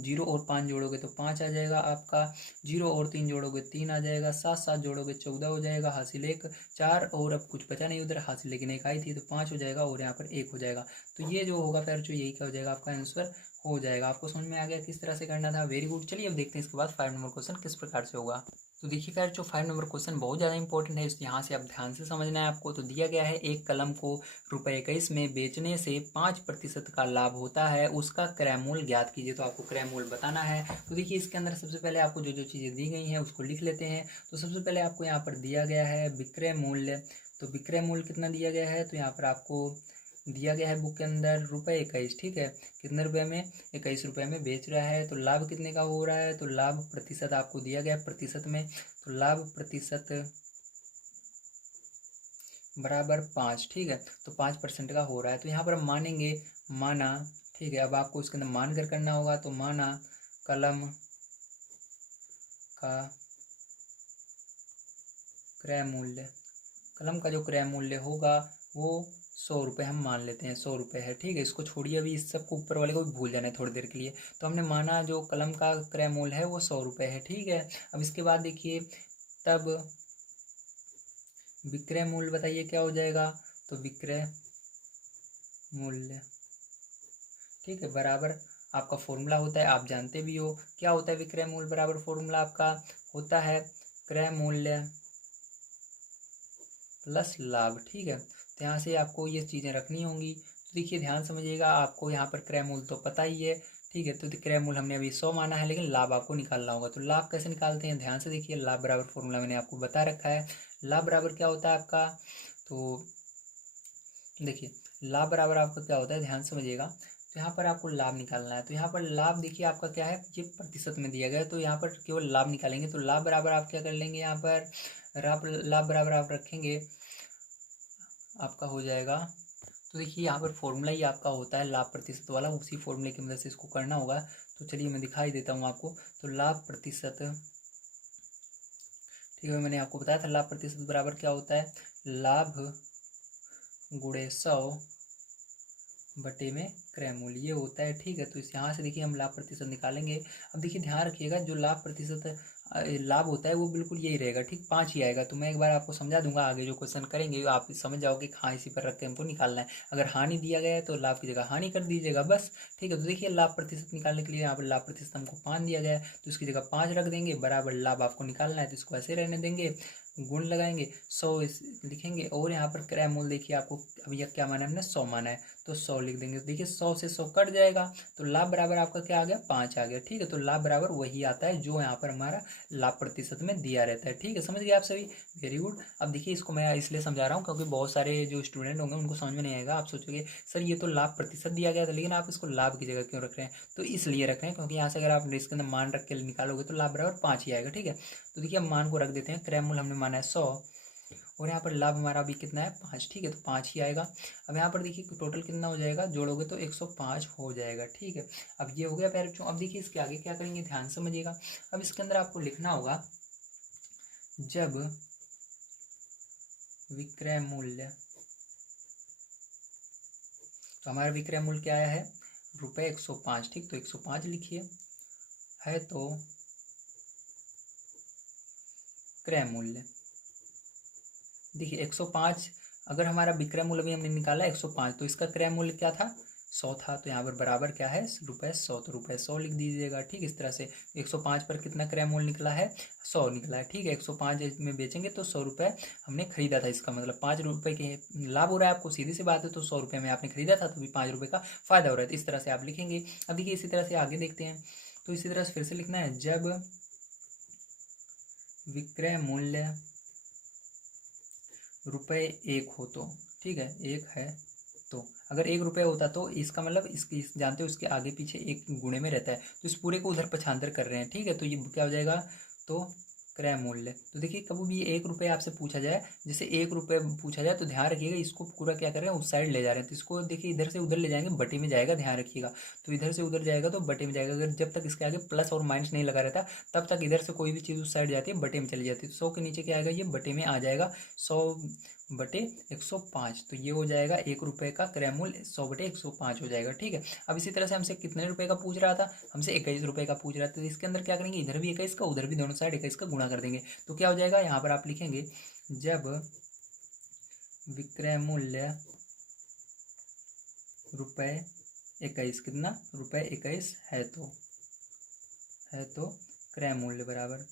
0 और 5 जोड़ोगे तो 5 आ जाएगा आपका, 0 और 3 जोड़ोगे 3 आ जाएगा, 7 7 जोड़ोगे 14 हो जाएगा, हासिल 1 4, और अब कुछ बचा नहीं उधर, हासिल लेकिन 1 आई थी तो 5 हो जाएगा, और यहाँ पर 1 हो जाएगा। तो ये जो होगा फिर जो यही क्या हो जाएगा, आपका आंसर हो जाएगा। आपको समझ में आ गया किस तरह से करना था, वेरी गुड। चलिए अब देखते हैं इसके बाद 5 नंबर क्वेश्चन किस प्रकार से होगा। तो देखिए फिर जो 5 नंबर क्वेश्चन बहुत ज़्यादा इंपॉर्टेंट है, यहाँ से आप ध्यान से समझना है आपको। तो दिया गया है एक कलम को ₹21 में बेचने से 5% का लाभ होता है, उसका क्रय मूल्य ज्ञात कीजिए। तो आपको क्रय मूल्य बताना है। तो देखिए इसके अंदर सबसे पहले आपको जो जो चीज़ें दी गई हैं उसको लिख लेते हैं। तो सबसे पहले आपको यहाँ पर दिया गया है विक्रय मूल्य। तो विक्रय मूल्य कितना दिया गया है, तो यहाँ पर आपको दिया गया है बुक के अंदर ₹21, ठीक है। कितने रुपए में, 21 रुपये में बेच रहा है। तो लाभ कितने का हो रहा है, तो लाभ प्रतिशत आपको दिया गया है प्रतिशत में, तो लाभ प्रतिशत बराबर 5, ठीक है। तो 5% का हो रहा है। तो यहाँ पर हम मानेंगे, माना, ठीक है। अब आपको इसके अंदर मान कर करना होगा। तो माना कलम का क्रय मूल्य, कलम का जो क्रय मूल्य होगा वो 100 रुपये हम मान लेते हैं, 100 रुपये है, ठीक है। इसको छोड़िए, अभी इस सबको ऊपर वाले को भी भूल जाना है थोड़ी देर के लिए। तो हमने माना जो कलम का क्रय मूल्य है वो 100 रुपये है, ठीक है। अब इसके बाद देखिए तब विक्रय मूल्य बताइए क्या हो जाएगा, तो विक्रय मूल्य, ठीक है, बराबर आपका फॉर्मूला होता है, आप जानते भी हो क्या होता है विक्रय मूल्य बराबर, फॉर्मूला आपका होता है क्रय मूल्य प्लस लाभ, ठीक है। तो यहाँ से आपको ये चीज़ें रखनी होंगी। तो देखिए ध्यान समझिएगा, आपको यहाँ पर क्रय मूल्य तो पता ही है, ठीक है। तो क्रय मूल्य हमने अभी 100 माना है, लेकिन लाभ आपको निकालना होगा। तो लाभ कैसे निकालते हैं, ध्यान से देखिए। लाभ बराबर फॉर्मूला मैंने आपको बता रखा है। लाभ बराबर क्या होता है आपका, तो देखिए लाभ बराबर आपका क्या होता है, ध्यान समझिएगा। तो यहाँ पर आपको लाभ निकालना है। तो यहाँ पर लाभ देखिए आपका क्या है, ये प्रतिशत में दिया गया है, तो यहाँ पर केवल लाभ निकालेंगे। तो लाभ बराबर आप क्या कर लेंगे, यहाँ पर लाभ बराबर आप रखेंगे, आपका हो जाएगा। तो देखिए यहाँ पर फॉर्मूला ही आपका होता है लाभ प्रतिशत वाला, उसी फॉर्मूले की मदद से इसको करना होगा। तो चलिए मैं दिखाई देता हूँ आपको। तो लाभ प्रतिशत, ठीक है, मैंने आपको बताया था लाभ प्रतिशत बराबर क्या होता है, लाभ गुणे 100 बटे में क्रय मूल्य, ये होता है, ठीक है। तो इस यहाँ से देखिए हम लाभ प्रतिशत निकालेंगे। अब देखिए ध्यान रखिएगा, जो लाभ प्रतिशत लाभ होता है वो बिल्कुल यही रहेगा, ठीक, 5 ही आएगा। तो मैं एक बार आपको समझा दूंगा, आगे जो क्वेश्चन करेंगे आप समझ जाओगे कि हाँ इसी पर रख के हमको निकालना है। अगर हानि दिया गया है तो लाभ की जगह हानि कर दीजिएगा बस, ठीक है। तो देखिए लाभ प्रतिशत निकालने के लिए यहाँ पर लाभ प्रतिशत हमको 5 दिया गया है, तो इसकी जगह 5 रख देंगे, बराबर लाभ आपको निकालना है तो इसको ऐसे रहने देंगे, गुण लगाएंगे, 100 लिखेंगे। और यहाँ पर क्रय मूल्य देखिए आपको अभी क्या माना है हमने, 100 माना है, तो 100 लिख देंगे। तो देखिए 100 से 100 कट जाएगा, तो लाभ बराबर आपका क्या आ गया, 5 आ गया, ठीक है। तो लाभ बराबर वही आता है जो यहाँ पर हमारा लाभ प्रतिशत में दिया रहता है, ठीक है। समझ गए आप सभी, वेरी गुड। अब देखिए इसको मैं इसलिए समझा रहा हूँ क्योंकि बहुत सारे जो स्टूडेंट होंगे उनको समझ में नहीं आएगा। आप सोचोगे सर ये तो लाभ प्रतिशत दिया गया था, लेकिन आप इसको लाभ की जगह क्यों रख रहे हैं, तो इसलिए रख रहे हैं क्योंकि यहाँ से अगर आप इसके अंदर मान रख के निकालोगे तो लाभ बराबर 5 ही आएगा, ठीक है। तो देखिए हम मान को रख देते हैं, क्रय मूल्य हमने माना है 100, और यहाँ पर लाभ हमारा अभी कितना है, 5, ठीक है। तो 5 ही आएगा। अब यहाँ पर देखिए टोटल कितना हो जाएगा, जोड़ोगे तो 105 हो जाएगा, ठीक है। अब ये हो गया पैर। अब देखिए इसके आगे क्या करेंगे, ध्यान समझिएगा। अब इसके अंदर आपको लिखना होगा जब विक्रय मूल्य, तो हमारा विक्रय मूल्य क्या आया है ₹105, ठीक। तो 105 लिखिए, है तो क्रय मूल्य। देखिए 105, अगर हमारा विक्रय मूल्य भी हमने निकाला 105, तो इसका क्रय मूल्य क्या था 100 था। तो यहाँ पर बराबर क्या है ₹100, तो ₹100 लिख दीजिएगा, ठीक। इस तरह से 105 पर कितना क्रय मूल्य निकला है 100 निकला है, ठीक है। 105 में बेचेंगे तो ₹100 हमने खरीदा था, इसका मतलब ₹5 के लाभ हो रहा है आपको, सीधी सी बात है। तो ₹100 में आपने खरीदा था तो भी ₹5 का फायदा हो रहा है। तो इस तरह से आप लिखेंगे। अब देखिए इसी तरह से आगे देखते हैं। तो इसी तरह से फिर से लिखना है, जब विक्रय मूल्य ₹1 हो तो, ठीक है, 1 है तो, अगर ₹1 होता तो इसका मतलब जानते हो इसके आगे पीछे एक गुणे में रहता है, तो इस पूरे को उधर पक्षांतर कर रहे हैं, ठीक है। तो ये क्या हो जाएगा, तो क्रय मूल्य। तो देखिए कभी भी ₹1 आपसे पूछा जाए, जैसे ₹1 पूछा जाए तो ध्यान रखिएगा इसको पूरा क्या कर रहे हैं उस साइड ले जा रहे हैं। तो इसको देखिए इधर से उधर ले जाएंगे बटे में जाएगा, ध्यान रखिएगा। तो इधर से उधर जाएगा तो बटे में जाएगा। अगर जब तक इसके आगे प्लस और माइनस नहीं लगा रहता तब तक इधर से कोई भी चीज़ उस साइड जाती है बटे में चली जाती है। तो 100 के नीचे क्या आएगा, ये बटे में आ जाएगा, 100/105। तो ये हो जाएगा ₹1 का क्रय मूल्य 100/105 हो जाएगा, ठीक है। अब इसी तरह से हमसे कितने रुपए का पूछ रहा था, हमसे ₹21 का पूछ रहा था। तो इसके अंदर क्या करेंगे, इधर भी 21 का उधर भी, दोनों साइड 21 का गुणा कर देंगे। तो क्या हो जाएगा, यहाँ पर आप लिखेंगे, जब विक्रय मूल्य ₹21, कितना ₹21 है तो क्रय मूल्य बराबर,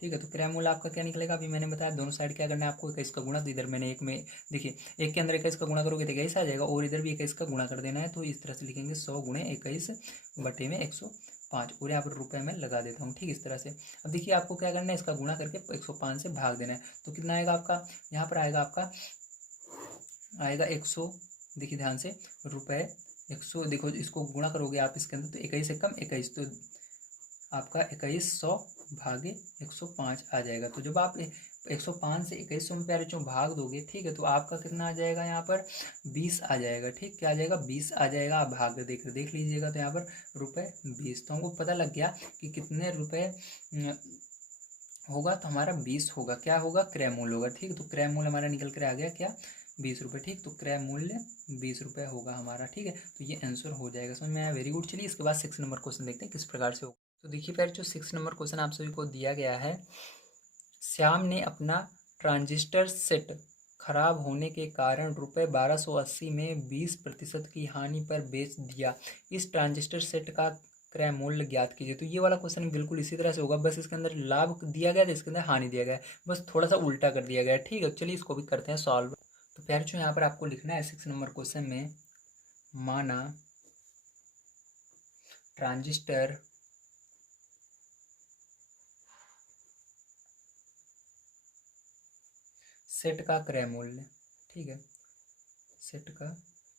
ठीक है। तो क्रय मूल्य आपका क्या निकलेगा, अभी मैंने बताया दोनों साइड क्या करना है आपको, 21 का गुणा। तो इधर मैंने एक में देखिए एक के अंदर 21 का गुणा करोगे तो 21 आ जाएगा, और इधर भी 21 का गुणा कर देना है। तो इस तरह से लिखेंगे 100 × 21/105, और यहाँ पर रुपए में लगा देता हूँ, ठीक इस तरह से। अब देखिए आपको क्या करना है, इसका गुणा करके 105 से भाग देना है। तो कितना आएगा आपका, यहाँ पर आएगा आपका 100, देखिए ध्यान से, रुपए 100, देखो इसको गुणा करोगे आप इसके अंदर तो 21 से कम 21, तो आपका 2100/105 आ जाएगा। तो जब आप 105 से 2100 में प्यारे चो भाग दोगे, ठीक है, तो आपका कितना आ जाएगा, यहाँ पर 20 आ जाएगा, ठीक। क्या आ जाएगा, 20 आ जाएगा। आप भाग देख लीजिएगा, तो यहाँ पर ₹20। तो हमको पता लग गया कि कितने रुपए होगा, तो हमारा 20 होगा। क्या होगा, क्रय मूल्य होगा, ठीक। तो क्रय मूल्य हमारा निकल कर आ गया क्या, ₹20, ठीक। तो क्रय मूल्य ₹20 होगा हमारा, ठीक है। तो ये आंसर हो जाएगा, समझ में आया, वेरी गुड। चलिए इसके बाद 6 नंबर क्वेश्चन देखते हैं किस प्रकार से होगा। तो देखिए फिर जो 6 नंबर क्वेश्चन आप सभी को दिया गया है, श्याम ने अपना ट्रांजिस्टर सेट खराब होने के कारण ₹1280 में 20% की हानि पर बेच दिया। इस ट्रांजिस्टर सेट का क्रय मूल्य ज्ञात कीजिए। तो ये वाला क्वेश्चन बिल्कुल इसी तरह से होगा, बस इसके अंदर लाभ दिया गया है, इसके अंदर हानि दिया गया है, बस थोड़ा सा उल्टा कर दिया गया है, ठीक है। चलिए इसको भी करते हैं सॉल्व। तो प्यारे जो यहाँ पर आपको लिखना है 6 नंबर क्वेश्चन में, माना ट्रांजिस्टर सेट का क्रय मूल्य, ठीक है, सेट का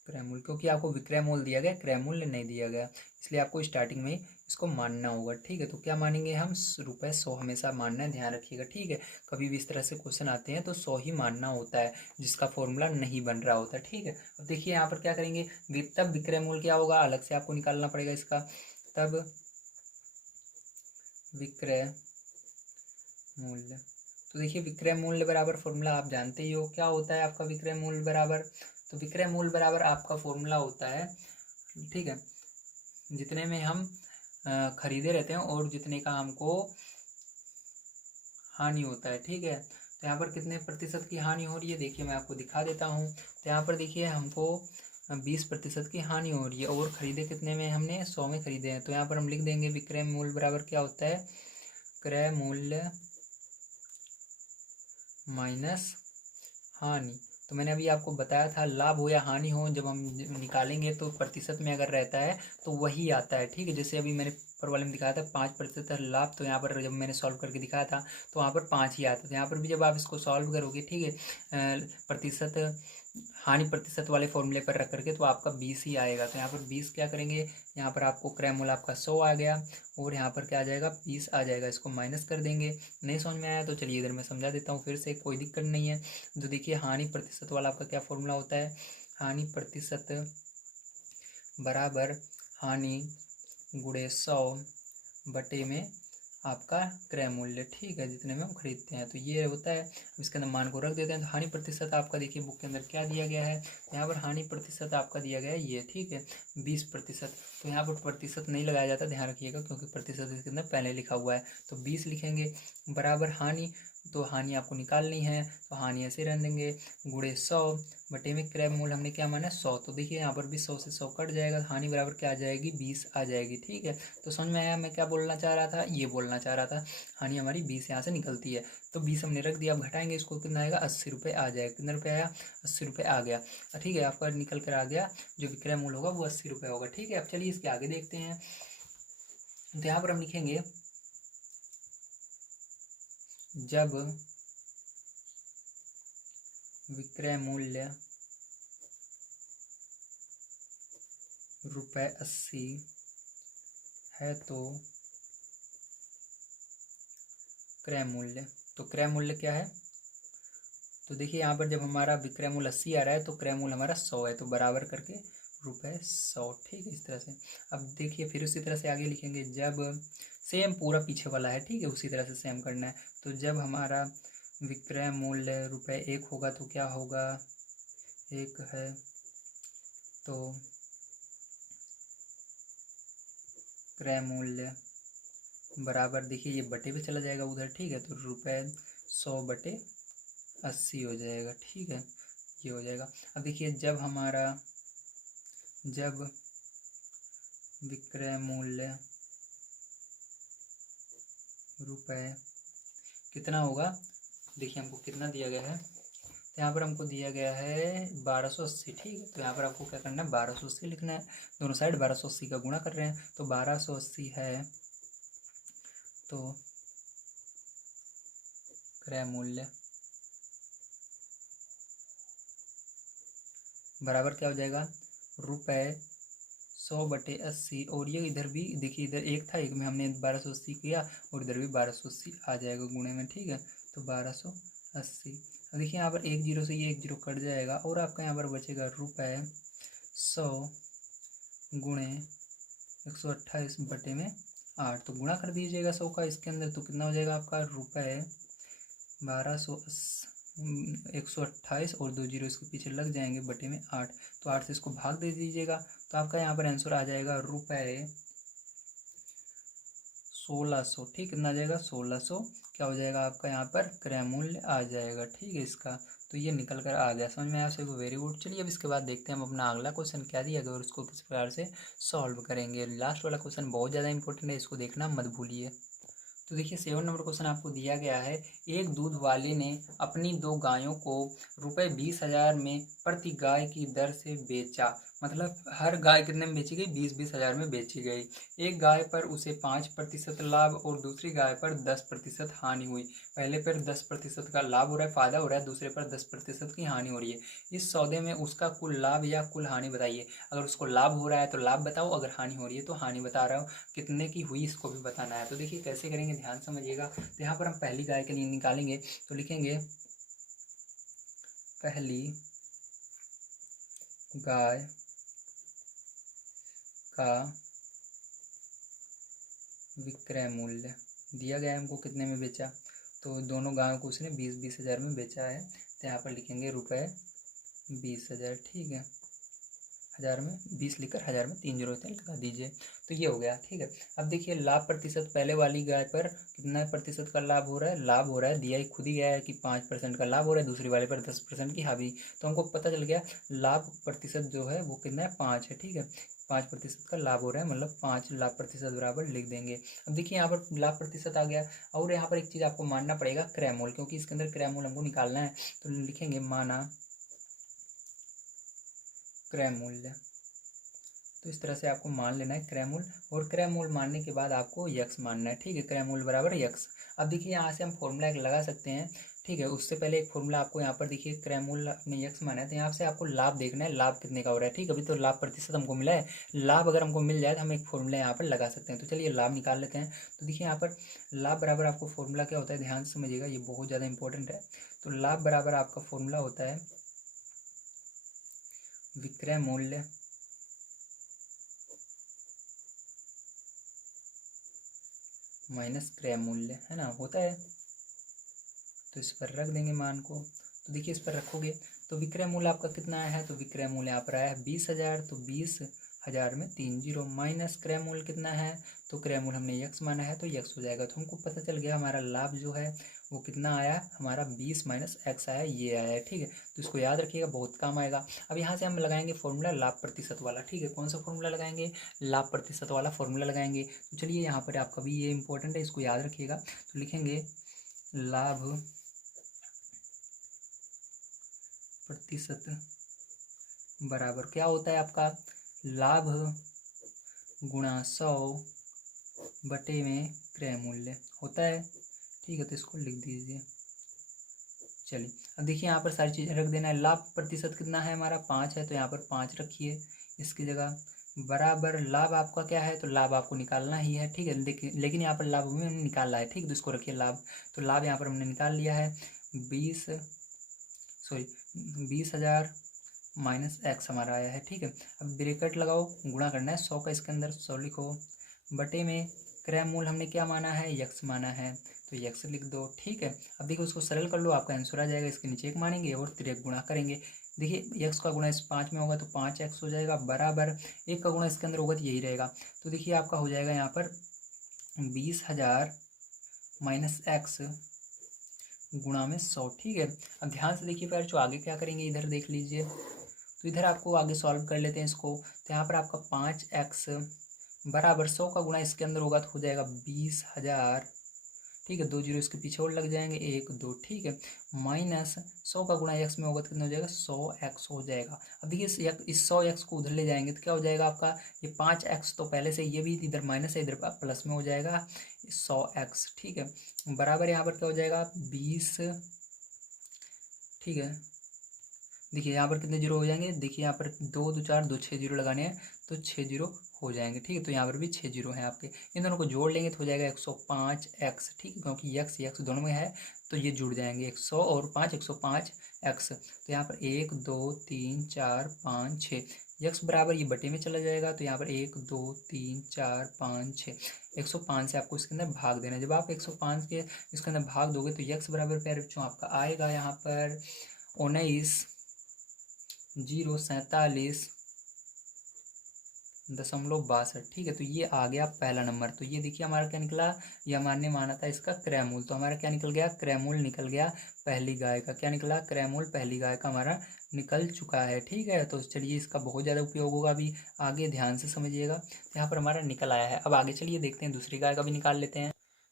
क्रय मूल्य, क्योंकि आपको विक्रय मूल्य दिया गया, क्रय मूल्य नहीं दिया गया, इसलिए आपको स्टार्टिंग में इसको मानना होगा, ठीक है। तो क्या मानेंगे हम, ₹100 हमेशा मानना है, ध्यान रखिएगा, ठीक है। कभी भी इस तरह से क्वेश्चन आते हैं तो 100 ही मानना होता है, जिसका फॉर्मूला नहीं बन रहा होता, ठीक है। अब देखिए यहाँ पर क्या करेंगे, तब विक्रय मूल्य क्या होगा, अलग से आपको निकालना पड़ेगा इसका। तब विक्रय मूल्य, तो देखिए विक्रय मूल्य बराबर फॉर्मूला आप जानते ही हो, क्या होता है आपका विक्रय मूल्य बराबर, तो विक्रय मूल्य बराबर आपका फॉर्मूला होता है, ठीक है, जितने में हम खरीदे रहते हैं और जितने का हमको हानि होता है, ठीक है। तो यहाँ पर कितने प्रतिशत की हानि हो रही है, देखिए मैं आपको दिखा देता हूँ। तो यहाँ पर देखिए हमको 20% की हानि हो रही है, और खरीदे कितने में, हमने 100 में खरीदे हैं। तो यहाँ पर हम लिख देंगे विक्रय मूल्य बराबर क्या होता है, क्रय मूल्य माइनस हानि। तो मैंने अभी आपको बताया था, लाभ हो या हानि हो, जब हम निकालेंगे तो प्रतिशत में अगर रहता है तो वही आता है, ठीक है। जैसे अभी मैंने ऊपर वाले में दिखाया था 5% लाभ, तो यहाँ पर जब मैंने सॉल्व करके दिखाया था तो वहाँ पर 5 ही आता था। यहाँ पर भी जब आप इसको सॉल्व करोगे, ठीक है, प्रतिशत हानि प्रतिशत वाले फॉर्मूले पर रख करके, तो आपका 20 ही आएगा। तो यहाँ पर 20 क्या करेंगे, यहाँ पर आपको क्रय मूल्य आपका 100 आ गया, और यहाँ पर क्या आ जाएगा, 20 आ जाएगा, इसको माइनस कर देंगे। नहीं समझ में आया तो चलिए इधर मैं समझा देता हूँ फिर से, कोई दिक्कत नहीं है। तो देखिए हानि प्रतिशत वाला आपका क्या फॉर्मूला होता है, हानि प्रतिशत बराबर हानि गुणे 100 बटे में आपका क्रय मूल्य, ठीक है, जितने में हम खरीदते हैं। तो ये होता है, इसके अंदर मान को रख देते हैं। तो हानि प्रतिशत आपका देखिए बुक के अंदर क्या दिया गया है, यहाँ पर हानि प्रतिशत आपका दिया गया है ये, ठीक है, 20%। तो यहाँ पर प्रतिशत नहीं लगाया जाता, ध्यान रखिएगा, क्योंकि प्रतिशत इसके अंदर पहले लिखा हुआ है। तो 20 लिखेंगे बराबर हानि, तो हानि आपको निकालनी है, तो हानि ऐसे रहने देंगे, गुणे 100 बटे में क्रय मूल्य हमने क्या माना 100। तो देखिए यहाँ पर भी 100 से 100 कट जाएगा, हानि बराबर क्या आ जाएगी 20 आ जाएगी, ठीक है। तो समझ में आया मैं क्या बोलना चाह रहा था, ये बोलना चाह रहा था, हानि हमारी 20 यहाँ से निकलती है। तो 20 हमने रख दिया, अब घटाएंगे इसको, कितना आएगा 80 रुपये आ जाएगा। कितना रुपये आया 80 रुपये आ गया, ठीक है, आपका निकल कर आ गया, जो विक्रय मूल्य होगा वो 80 रुपये होगा, ठीक है। अब चलिए इसके आगे देखते हैं। तो यहाँ पर हम लिखेंगे जब विक्रय मूल्य ₹80 है तो क्रय मूल्य, तो क्रय मूल्य क्या है, तो देखिए यहाँ पर जब हमारा विक्रय मूल्य 80 आ रहा है तो क्रय मूल्य हमारा 100 है, तो बराबर करके ₹100, ठीक है, इस तरह से। अब देखिए फिर उसी तरह से आगे लिखेंगे, जब सेम पूरा पीछे वाला है, ठीक है, उसी तरह से सेम करना है। तो जब हमारा विक्रय मूल्य ₹1 होगा तो क्या होगा, 1 है तो क्रय मूल्य बराबर, देखिए ये बटे पे चला जाएगा उधर, ठीक है, तो ₹100 बटे 80 हो जाएगा, ठीक है, ये हो जाएगा। अब देखिए जब विक्रय मूल्य रुपये कितना होगा, देखिए हमको कितना दिया गया है, तो यहाँ पर हमको दिया गया है 1280, ठीक है। तो यहाँ पर आपको क्या करना है 1280 लिखना है, दोनों साइड 1280 का गुणा कर रहे हैं, तो 1280 है तो क्रय मूल्य बराबर क्या हो जाएगा ₹100 बटे 80, और ये इधर भी देखिए, इधर एक था, एक में हमने 1280 किया और इधर भी 1280 आ जाएगा गुणे में, ठीक है। तो 1280, अब देखिए यहाँ पर 1 जीरो से ये 1 जीरो कट जाएगा, और आपका यहाँ पर बचेगा ₹100 गुणे 128 बटे में 8, तो गुणा कर दीजिएगा 100 का इसके अंदर, तो कितना हो जाएगा आपका ₹1228 और 2 जीरो इसके पीछे लग जाएंगे बटे में 8, तो 8 से इसको भाग दे दीजिएगा, तो आपका यहाँ पर आंसर आ जाएगा ₹1600, ठीक, कितना आ जाएगा 1600, क्या हो जाएगा आपका यहाँ पर क्रय मूल्य आ जाएगा, ठीक है इसका। तो ये निकल कर आ गया, समझ में आया सभी को, वेरी गुड। चलिए अब इसके बाद देखते हैं हम अपना अगला क्वेश्चन क्या दिया गया और उसको किस प्रकार से सॉल्व करेंगे। लास्ट वाला क्वेश्चन बहुत ज़्यादा इंपॉर्टेंट है, इसको देखना मत भूलिए। तो देखिए 7 नंबर क्वेश्चन आपको दिया गया है, एक दूध वाले ने अपनी 2 गायों को ₹20,000 में प्रति गाय की दर से बेचा, मतलब हर गाय कितने में बेची गई 20-20 हज़ार में बेची गई। एक गाय पर उसे 5% लाभ और दूसरी गाय पर 10% हानि हुई। पहले पर 10% का लाभ हो रहा है, फायदा हो रहा है, दूसरे पर 10% की हानि हो रही है। इस सौदे में उसका कुल लाभ या कुल हानि बताइए। अगर उसको लाभ हो रहा है तो लाभ बताओ, अगर हानि हो रही है तो हानि बता रहा हूँ, कितने की हुई इसको भी बताना है। तो देखिए कैसे करेंगे, ध्यान समझिएगा। तो यहाँ पर हम पहली गाय के लिए निकालेंगे, तो लिखेंगे पहली गाय का विक्रय मूल्य दिया गया है हमको, कितने में बेचा, तो दोनों गायों को उसने 20-20 हज़ार में बेचा है, तो यहाँ पर लिखेंगे ₹20,000, ठीक है, हज़ार में 20 लिखकर हज़ार में 3 जीरो होते हैं लगा दीजिए, तो ये हो गया, ठीक है। अब देखिए लाभ प्रतिशत, पहले वाली गाय पर कितना प्रतिशत का लाभ हो रहा है, लाभ हो रहा है, दिया ही खुद ही गया है कि 5% का लाभ हो रहा है, दूसरी वाले पर 10% की हावी, तो हमको पता चल गया लाभ प्रतिशत जो है वो कितना है 5 है, ठीक है, 5% का लाभ हो रहा है, मतलब 5 लाभ प्रतिशत बराबर लिख देंगे। अब देखिए यहाँ पर लाभ प्रतिशत आ गया, और यहाँ पर एक चीज़ आपको मानना पड़ेगा क्रय मूल्य, क्योंकि इसके अंदर क्रय मूल्य हमको निकालना है, तो लिखेंगे माना क्रय मूल्य, तो इस तरह से आपको मान लेना है क्रय मूल्य, और क्रय मूल्य मानने के बाद आपको यक्स मानना है, ठीक है, क्रय मूल्य बराबर यक्स। अब देखिए यहाँ से हम फॉर्मूला एक लगा सकते हैं, ठीक है, उससे पहले एक फॉर्मूला आपको यहाँ पर देखिए क्रय मूल्य अपने यक्स माना है, तो यहाँ से आपको लाभ देखना है, लाभ कितने का हो रहा है, ठीक है, अभी तो लाभ प्रतिशत हमको मिला है, लाभ अगर हमको मिल जाए तो हम एक फॉर्मूला यहाँ पर लगा सकते हैं। तो चलिए लाभ निकाल लेते हैं। तो देखिए यहाँ पर लाभ बराबर आपको फॉर्मूला क्या होता है, ध्यान से समझिएगा, ये बहुत ज़्यादा इंपॉर्टेंट है। तो लाभ बराबर आपका फॉर्मूला होता है विक्रय मूल्य माइनस क्रय मूल्य, है ना, होता है। तो इस पर रख देंगे मान को। तो देखिए इस पर रखोगे तो विक्रय मूल्य आपका कितना आया है, तो विक्रय मूल्य यहाँ पर आया है 20,000, तो 20,000 में 3 जीरो, माइनस क्रय मूल्य कितना है, तो क्रय मूल्य हमने यक्स माना है तो यक्स हो जाएगा। तो हमको पता चल गया हमारा लाभ जो है वो कितना आया, हमारा 20 माइनस एक्स आया, ये आया है, ठीक है। तो इसको याद रखिएगा, बहुत काम आएगा। अब यहाँ से हम लगाएंगे फॉर्मूला लाभ प्रतिशत वाला, ठीक है। कौन सा फॉर्मूला लगाएंगे, लाभ प्रतिशत वाला फॉर्मूला लगाएंगे। तो चलिए यहाँ पर आपका भी ये इंपॉर्टेंट है, इसको याद रखिएगा। तो लिखेंगे लाभ प्रतिशत बराबर क्या होता है आपका, लाभ गुणा 100 में क्रय मूल्य होता है, ठीक है। तो इसको लिख दीजिए। चलिए अब देखिए यहाँ पर सारी चीज़ें रख देना है। लाभ प्रतिशत कितना है हमारा, 5 है, तो यहाँ पर 5 रखिए इसकी जगह, बराबर लाभ आपका क्या है, तो लाभ आपको निकालना ही है, ठीक है। देखिए लेकिन यहाँ पर लाभ भी हमने निकालना है, ठीक है। तो इसको रखिए लाभ, तो लाभ यहाँ पर हमने निकाल लिया है 20,000 माइनस एक्स हमारा आया है, ठीक है। अब ब्रैकेट लगाओ, गुणा करना है 100 का, इसके अंदर 100 लिखो, बटे में क्रय मूल हमने क्या माना है, यक्स माना है, तो यक्स लिख दो, ठीक है। अब देखिए उसको सरल कर लो, आपका आंसर आ जाएगा। इसके नीचे एक मानेंगे और तिरक गुणा करेंगे। देखिए यक्स का गुणा इस 5 में होगा तो 5x हो जाएगा, बराबर 1 का गुणा इसके अंदर होगा तो यही रहेगा। तो देखिए आपका हो जाएगा यहाँ पर 20,000 माइनस एक्स गुणा में 100, ठीक है। अब ध्यान से देखिए फिर जो आगे क्या करेंगे, इधर देख लीजिए। तो इधर आपको आगे सॉल्व कर लेते हैं इसको। तो यहाँ पर आपका 5x बराबर 100 का गुणा इसके अंदर होगा तो हो जाएगा 20,000, ठीक है। 2 जीरो इसके पीछे और लग जाएंगे, 1 2, ठीक है। माइनस 100 का गुणा x में होगा तो कितना हो जाएगा, 100x हो जाएगा। अब देखिए इस 100x को उधर ले जाएंगे तो क्या हो जाएगा आपका, ये 5x तो पहले से, ये भी इधर माइनस है, इधर प्लस में हो जाएगा 100x, ठीक है। बराबर यहाँ पर क्या हो जाएगा 20, ठीक है। देखिए यहाँ पर कितने जीरो हो जाएंगे, देखिए यहाँ पर 2 2 4 2 6 जीरो लगाने हैं तो 6 जीरो हो जाएंगे, ठीक है। तो यहाँ पर भी 6 जीरो हैं आपके, इन दोनों को जोड़ लेंगे तो हो जाएगा 105x, ठीक है। क्योंकि यक्स यक्स दोनों में है तो ये जुड़ जाएंगे, 100 और 5 105x। तो यहाँ पर 1 2 3 4 5 6 यक्स बराबर ये बटे में चला जाएगा, तो यहाँ पर 1 2 3 4 5 6 105 से आपको इसके अंदर भाग देना है। जब आप 105 के इसके अंदर भाग दोगे तो यक्स बराबर प्यारे बच्चों आपका आएगा यहाँ पर 19,047.62, ठीक है। तो ये आ गया पहला नंबर। तो ये देखिए हमारा क्या निकला, ये हमारे माना था इसका क्रय मूल, तो हमारा क्या निकल गया, क्रय मूल निकल गया पहली गाय का, क्या निकला, क्रय मूल पहली गाय का हमारा निकल चुका है, ठीक है। तो चलिए इसका बहुत ज़्यादा उपयोग होगा अभी आगे, ध्यान से समझिएगा। यहाँ पर हमारा निकल आया है। अब आगे चलिए देखते हैं दूसरी गाय का भी निकाल लेते हैं।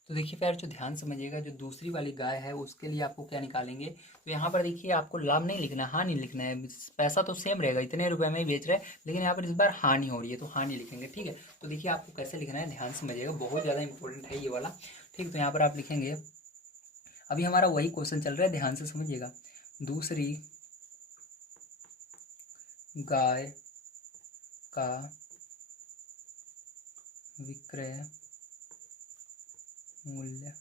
तो देखिए प्यार जो ध्यान समझिएगा, जो दूसरी वाली गाय है उसके लिए आपको क्या निकालेंगे, तो यहाँ पर देखिए आपको लाभ नहीं लिखना है, हानि लिखना है। पैसा तो सेम रहेगा, इतने रुपए में ही बेच रहे हैं, लेकिन यहाँ पर इस बार हानि हो रही है तो हानि लिखेंगे, ठीक है। तो देखिए आपको कैसे लिखना है, ध्यान समझिएगा, बहुत ज़्यादा इंपॉर्टेंट है ये वाला, ठीक। तो यहाँ पर आप लिखेंगे, अभी हमारा वही क्वेश्चन चल रहा है, ध्यान से समझिएगा। दूसरी गाय का विक्रय मूल्य,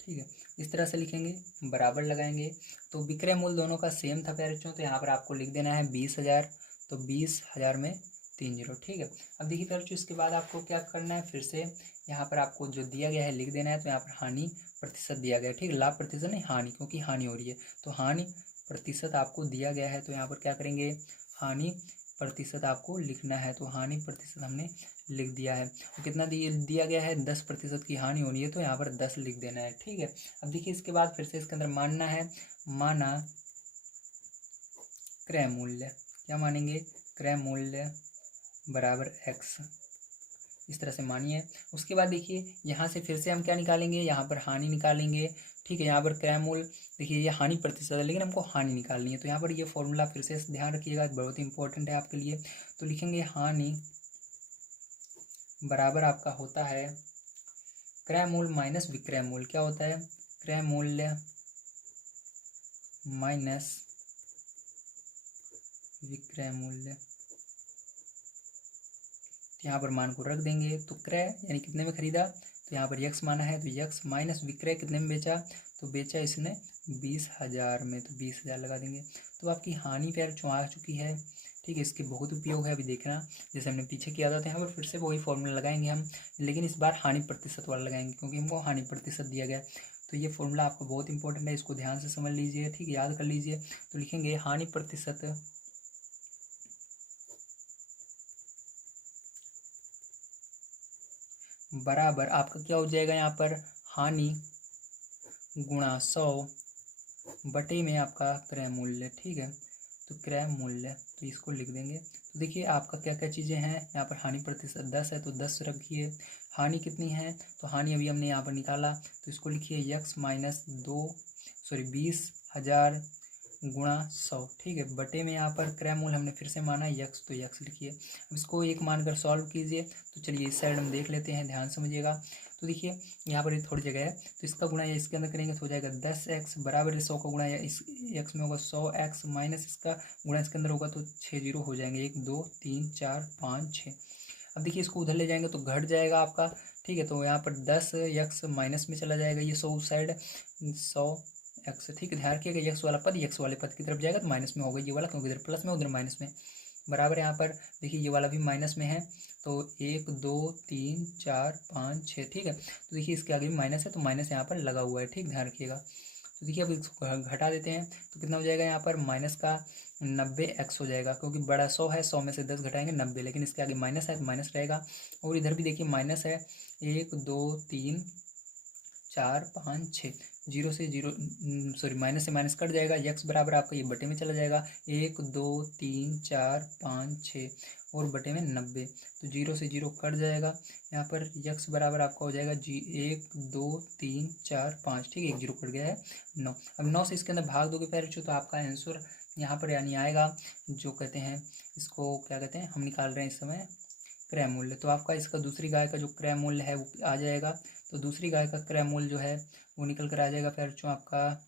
ठीक है। इस तरह से लिखेंगे, बराबर लगाएंगे। तो विक्रय मूल्य दोनों का सेम था प्यारे बच्चों, तो यहाँ पर आपको लिख देना है 20,000, तो 20,000 में 3 जीरो, ठीक है। अब देखिए प्यारे बच्चों इसके बाद आपको क्या करना है, फिर से यहाँ पर आपको जो दिया गया है लिख देना है। तो यहाँ पर हानि प्रतिशत दिया गया है, ठीक है। लाभ प्रतिशत नहीं, हानि, क्योंकि हानि हो रही है तो हानि प्रतिशत आपको दिया गया है। तो यहाँ पर क्या करेंगे, हानि प्रतिशत आपको लिखना है। तो हानि प्रतिशत हमने लिख दिया है। तो कितना दिया गया है, 10% की हानि होनी है, तो यहाँ पर 10 लिख देना है, ठीक है। अब देखिए इसके बाद फिर से इसके अंदर मानना है, माना क्रय मूल्य, क्या मानेंगे, क्रय मूल्य बराबर x, इस तरह से मानिए। उसके बाद देखिए यहाँ से फिर से हम क्या निकालेंगे, यहाँ पर हानि निकालेंगे, ठीक है। यहाँ पर क्रय मूल्य देखिए ये हानि प्रतिशत है, लेकिन हमको हानि निकालनी है। तो यहाँ पर ये फॉर्मूला फिर से ध्यान रखिएगा, बहुत ही इंपॉर्टेंट है आपके लिए। तो लिखेंगे हानि बराबर आपका होता है क्रय मूल्य माइनस विक्रय मूल्य, क्या होता है, क्रय मूल्य माइनस विक्रय मूल्य। यहाँ पर मान को रख देंगे। तो क्रय यानी कितने में खरीदा, तो यहाँ पर यक्स माना है, तो यक्स माइनस विक्रय कितने में बेचा, तो बेचा इसने 20,000 में, तो 20,000 लगा देंगे। तो आपकी हानि पैर आ चुकी है। ठीक है, इसके बहुत उपयोग है, अभी देखना जैसे हमने पीछे किया था। तो यहाँ पर फिर से वही फॉर्मूला लगाएंगे हम, लेकिन इस बार हानि प्रतिशत वाला लगाएंगे क्योंकि हमको हानि प्रतिशत दिया गया। तो ये फॉर्मूला आपको बहुत इंपॉर्टेंट है, इसको ध्यान से समझ लीजिए। ठीक है, याद कर लीजिए। तो लिखेंगे हानि प्रतिशत बराबर आपका क्या हो जाएगा, यहाँ पर हानि गुणा 100 बटे में आपका क्रय मूल्य। ठीक है, तो क्रय मूल्य, तो इसको लिख देंगे। तो देखिए आपका क्या क्या चीज़ें हैं, यहाँ पर हानि प्रतिशत 10 है तो 10 रखिए। हानि कितनी है, तो हानि अभी हमने यहाँ पर निकाला, तो इसको लिखिए यक्स माइनस 20,000 गुणा 100। ठीक है, बटे में यहाँ पर क्रय मूल्य हमने फिर से माना यक्स, तो यक्स लिखिए। अब इसको एक मानकर सॉल्व कीजिए। तो चलिए इस साइड हम देख लेते हैं, ध्यान समझिएगा। तो देखिए यहाँ पर थोड़ी जगह है, तो इसका गुणा या इसके अंदर करेंगे तो हो जाएगा 10x बराबर 100 का गुणा या इस x में होगा 100x माइनस इसका गुणा इसके अंदर होगा, तो 6 जीरो हो जाएंगे, 1 2 3 4 5 6। अब देखिए इसको उधर ले जाएंगे तो घट जाएगा आपका। ठीक है, तो यहाँ पर 10x माइनस में चला जाएगा, ये 100 उस साइड 100x। ठीक है, ध्यान रखिएगा यक्स वाला पद यक्स वाले पद की तरफ जाएगा तो माइनस में होगा ये वाला, क्योंकि इधर प्लस में उधर माइनस में बराबर। यहाँ पर देखिए ये वाला भी माइनस में है, तो 1 2 3 4 5 6। ठीक है, तो देखिए इसके आगे भी माइनस है, तो माइनस यहाँ पर लगा हुआ है। ठीक, ध्यान रखिएगा। तो देखिए अब इसको घटा देते हैं, तो कितना हो जाएगा, यहाँ पर माइनस का 90x हो जाएगा, क्योंकि बड़ा 100 है, 100 में से 10 घटाएंगे 90, लेकिन इसके आगे माइनस है तो माइनस रहेगा। और इधर भी देखिए माइनस है, 1 2 3 4 5 6, जीरो से जीरो सॉरी माइनस से माइनस कट जाएगा, यक्स बराबर आपका ये बटे में चला जाएगा, 1 2 3 4 5 6 और बटे में 90, तो जीरो से जीरो कट जाएगा। यहाँ पर यक्स बराबर आपका हो जाएगा 1 2 3 4 5। ठीक है, एक जीरो कट गया है 9। अब 9 से इसके अंदर भाग दोगे पैर तो आपका आंसर यहाँ पर यानी आएगा, जो कहते हैं इसको क्या कहते हैं, हम निकाल रहे हैं इस समय क्रय मूल्य। तो आपका इसका दूसरी गाय का जो क्रय मूल्य है वो आ जाएगा। तो दूसरी गाय का क्रय मूल्य जो है वो निकल कर आ जाएगा फिर जो आपका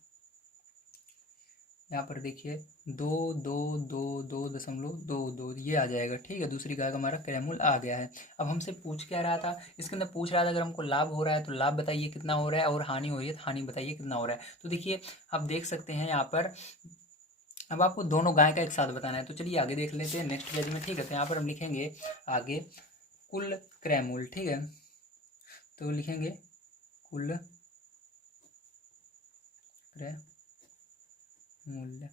यहाँ पर देखिए 2,222.22 ये आ जाएगा। ठीक है, दूसरी गाय का हमारा क्रय मूल्य आ गया है। अब हमसे पूछ क्या रहा था, इसके अंदर पूछ रहा था अगर हमको लाभ हो रहा है तो लाभ बताइए कितना हो रहा है, और हानि हो रही है तो हानि बताइए कितना हो रहा है। तो देखिए आप देख सकते हैं यहाँ पर, अब आपको दोनों गाय का एक साथ बताना है। तो चलिए आगे देख लेते हैं नेक्स्ट पेज में। ठीक है, तो यहाँ पर हम लिखेंगे आगे कुल क्रय मूल्य। ठीक है, तो लिखेंगे कुल क्रय मूल्य।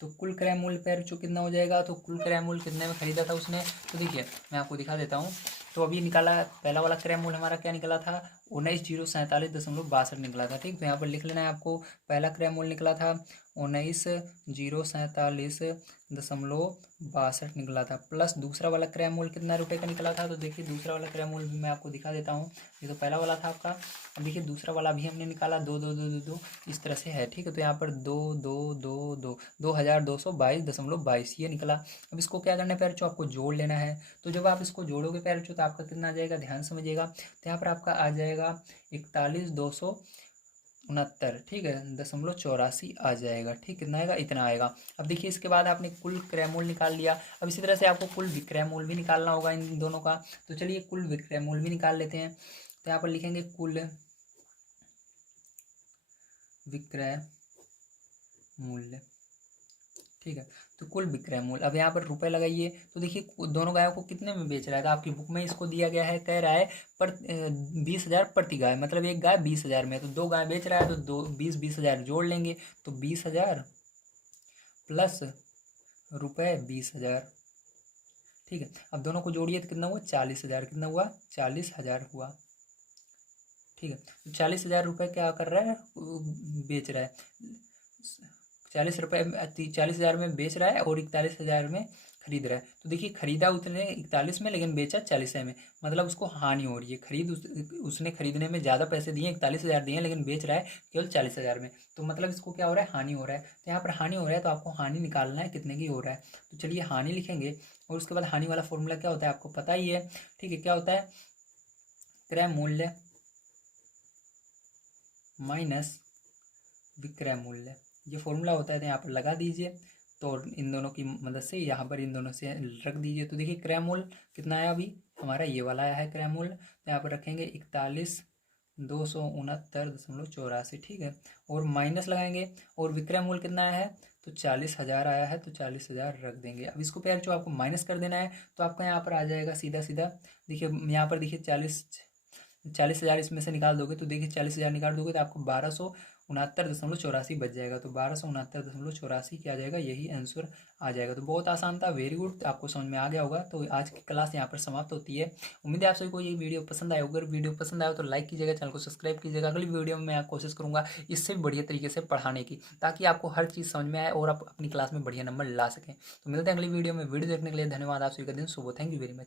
तो कुल क्रय मूल्य पर जो कितना हो जाएगा, तो कुल क्रय मूल्य कितने में खरीदा था उसने, तो देखिए मैं आपको दिखा देता हूँ। तो अभी निकाला पहला वाला क्रय मूल्य हमारा क्या निकला था, 19,047.62 निकला था। ठीक, तो यहाँ पर लिख लेना है आपको, पहला क्रय मूल्य निकला था 19,047.62 निकला था, प्लस दूसरा वाला क्रय मूल्य कितना रुपए का निकला था। तो देखिए दूसरा वाला क्रय मूल्य भी मैं आपको दिखा देता हूँ। ये तो पहला वाला था आपका, अब देखिए दूसरा वाला भी हमने निकाला 2,2,2,2,2 इस तरह से है। ठीक है, तो यहाँ पर 2,222 ये निकला। अब इसको क्या करना है पैर आपको जोड़ लेना है। तो जब आप इसको जोड़ोगे पैर तो आपका कितना आ जाएगा, ध्यान समझिएगा। तो यहाँ पर आपका आ जाएगा 41,269। ठीक है, 0.84 आ जाएगा। ठीक, कितना आएगा, इतना आएगा। अब देखिए इसके बाद आपने कुल क्रय मूल्य निकाल लिया। अब इसी तरह से आपको कुल विक्रय मूल्य भी निकालना होगा इन दोनों का। तो चलिए कुल विक्रय मूल्य भी निकाल लेते हैं। तो यहाँ पर लिखेंगे कुल विक्रय मूल्य। ठीक है, तो कुल विक्रय मूल्य, अब यहाँ पर रुपए लगाइए। तो देखिए दोनों गायों को कितने में बेच रहा है, तो आपकी बुक में इसको दिया गया है, कह रहा है पर 20,000 प्रति गाय, मतलब एक गाय 20,000 में, तो 2 गाय बेच रहा है तो 20,000 जोड़ लेंगे, तो 20,000 प्लस रुपए 20,000। ठीक है, अब दोनों को जोड़िए तो कितना हुआ, 40,000। कितना हुआ, 40,000 हुआ। ठीक है, तो 40,000 रुपये क्या कर रहा है, बेच रहा है। 40,000 में बेच रहा है और 41,000 में खरीद रहा है। तो देखिए खरीदा उतने 41 में लेकिन बेचा 40 में, मतलब उसको हानि हो रही है। उसने खरीदने में ज़्यादा पैसे दिए, 41,000 दिए, लेकिन बेच रहा है केवल 40,000 में, तो मतलब इसको क्या हो रहा है, हानि हो रहा है। तो यहाँ पर हानि हो रहा है तो आपको हानि निकालना है कितने की हो रहा है। तो चलिए हानि लिखेंगे, और उसके बाद हानि वाला फॉर्मूला क्या होता है आपको पता ही है। ठीक है, क्या होता है, क्रय मूल्य माइनस विक्रय मूल्य, ये फॉर्मूला होता है। तो यहाँ पर लगा दीजिए, तो इन दोनों की मदद से यहाँ पर इन दोनों से रख दीजिए। तो देखिए क्रय मूल्य कितना आया, अभी हमारा ये वाला आया है क्रय मूल्य। तो यहाँ पर रखेंगे 269.84, ठीक है। और माइनस लगाएंगे और विक्रय मूल्य कितना आया है, तो 40,000 आया है, तो 40,000 रख देंगे। अब इसको प्यार जो आपको माइनस कर देना है, तो आपका यहाँ पर आ जाएगा सीधा सीधा, देखिए यहाँ पर देखिए 40,000 इसमें से निकाल दोगे, तो देखिए 40,000 निकाल दोगे तो आपको 1269.84 बच जाएगा। तो 1269.84 क्या आ जाएगा, यही आंसर आ जाएगा। तो बहुत आसान था, वेरी गुड, आपको समझ में आ गया होगा। तो आज की क्लास यहाँ पर समाप्त होती है। उम्मीद है आप सभी को ये वीडियो पसंद आया होगा। अगर वीडियो पसंद आया तो लाइक कीजिएगा, चैनल को सब्सक्राइब कीजिएगा। अगली वीडियो में मैं कोशिश करूंगा इससे भी बढ़िया तरीके से पढ़ाने की, ताकि आपको हर चीज़ समझ में आए और आप अपनी क्लास में बढ़िया नंबर ला सकें। तो मिलते हैं अगली वीडियो में। वीडियो देखने के लिए धन्यवाद। आप सभी का दिन शुभ हो। Thank you very much.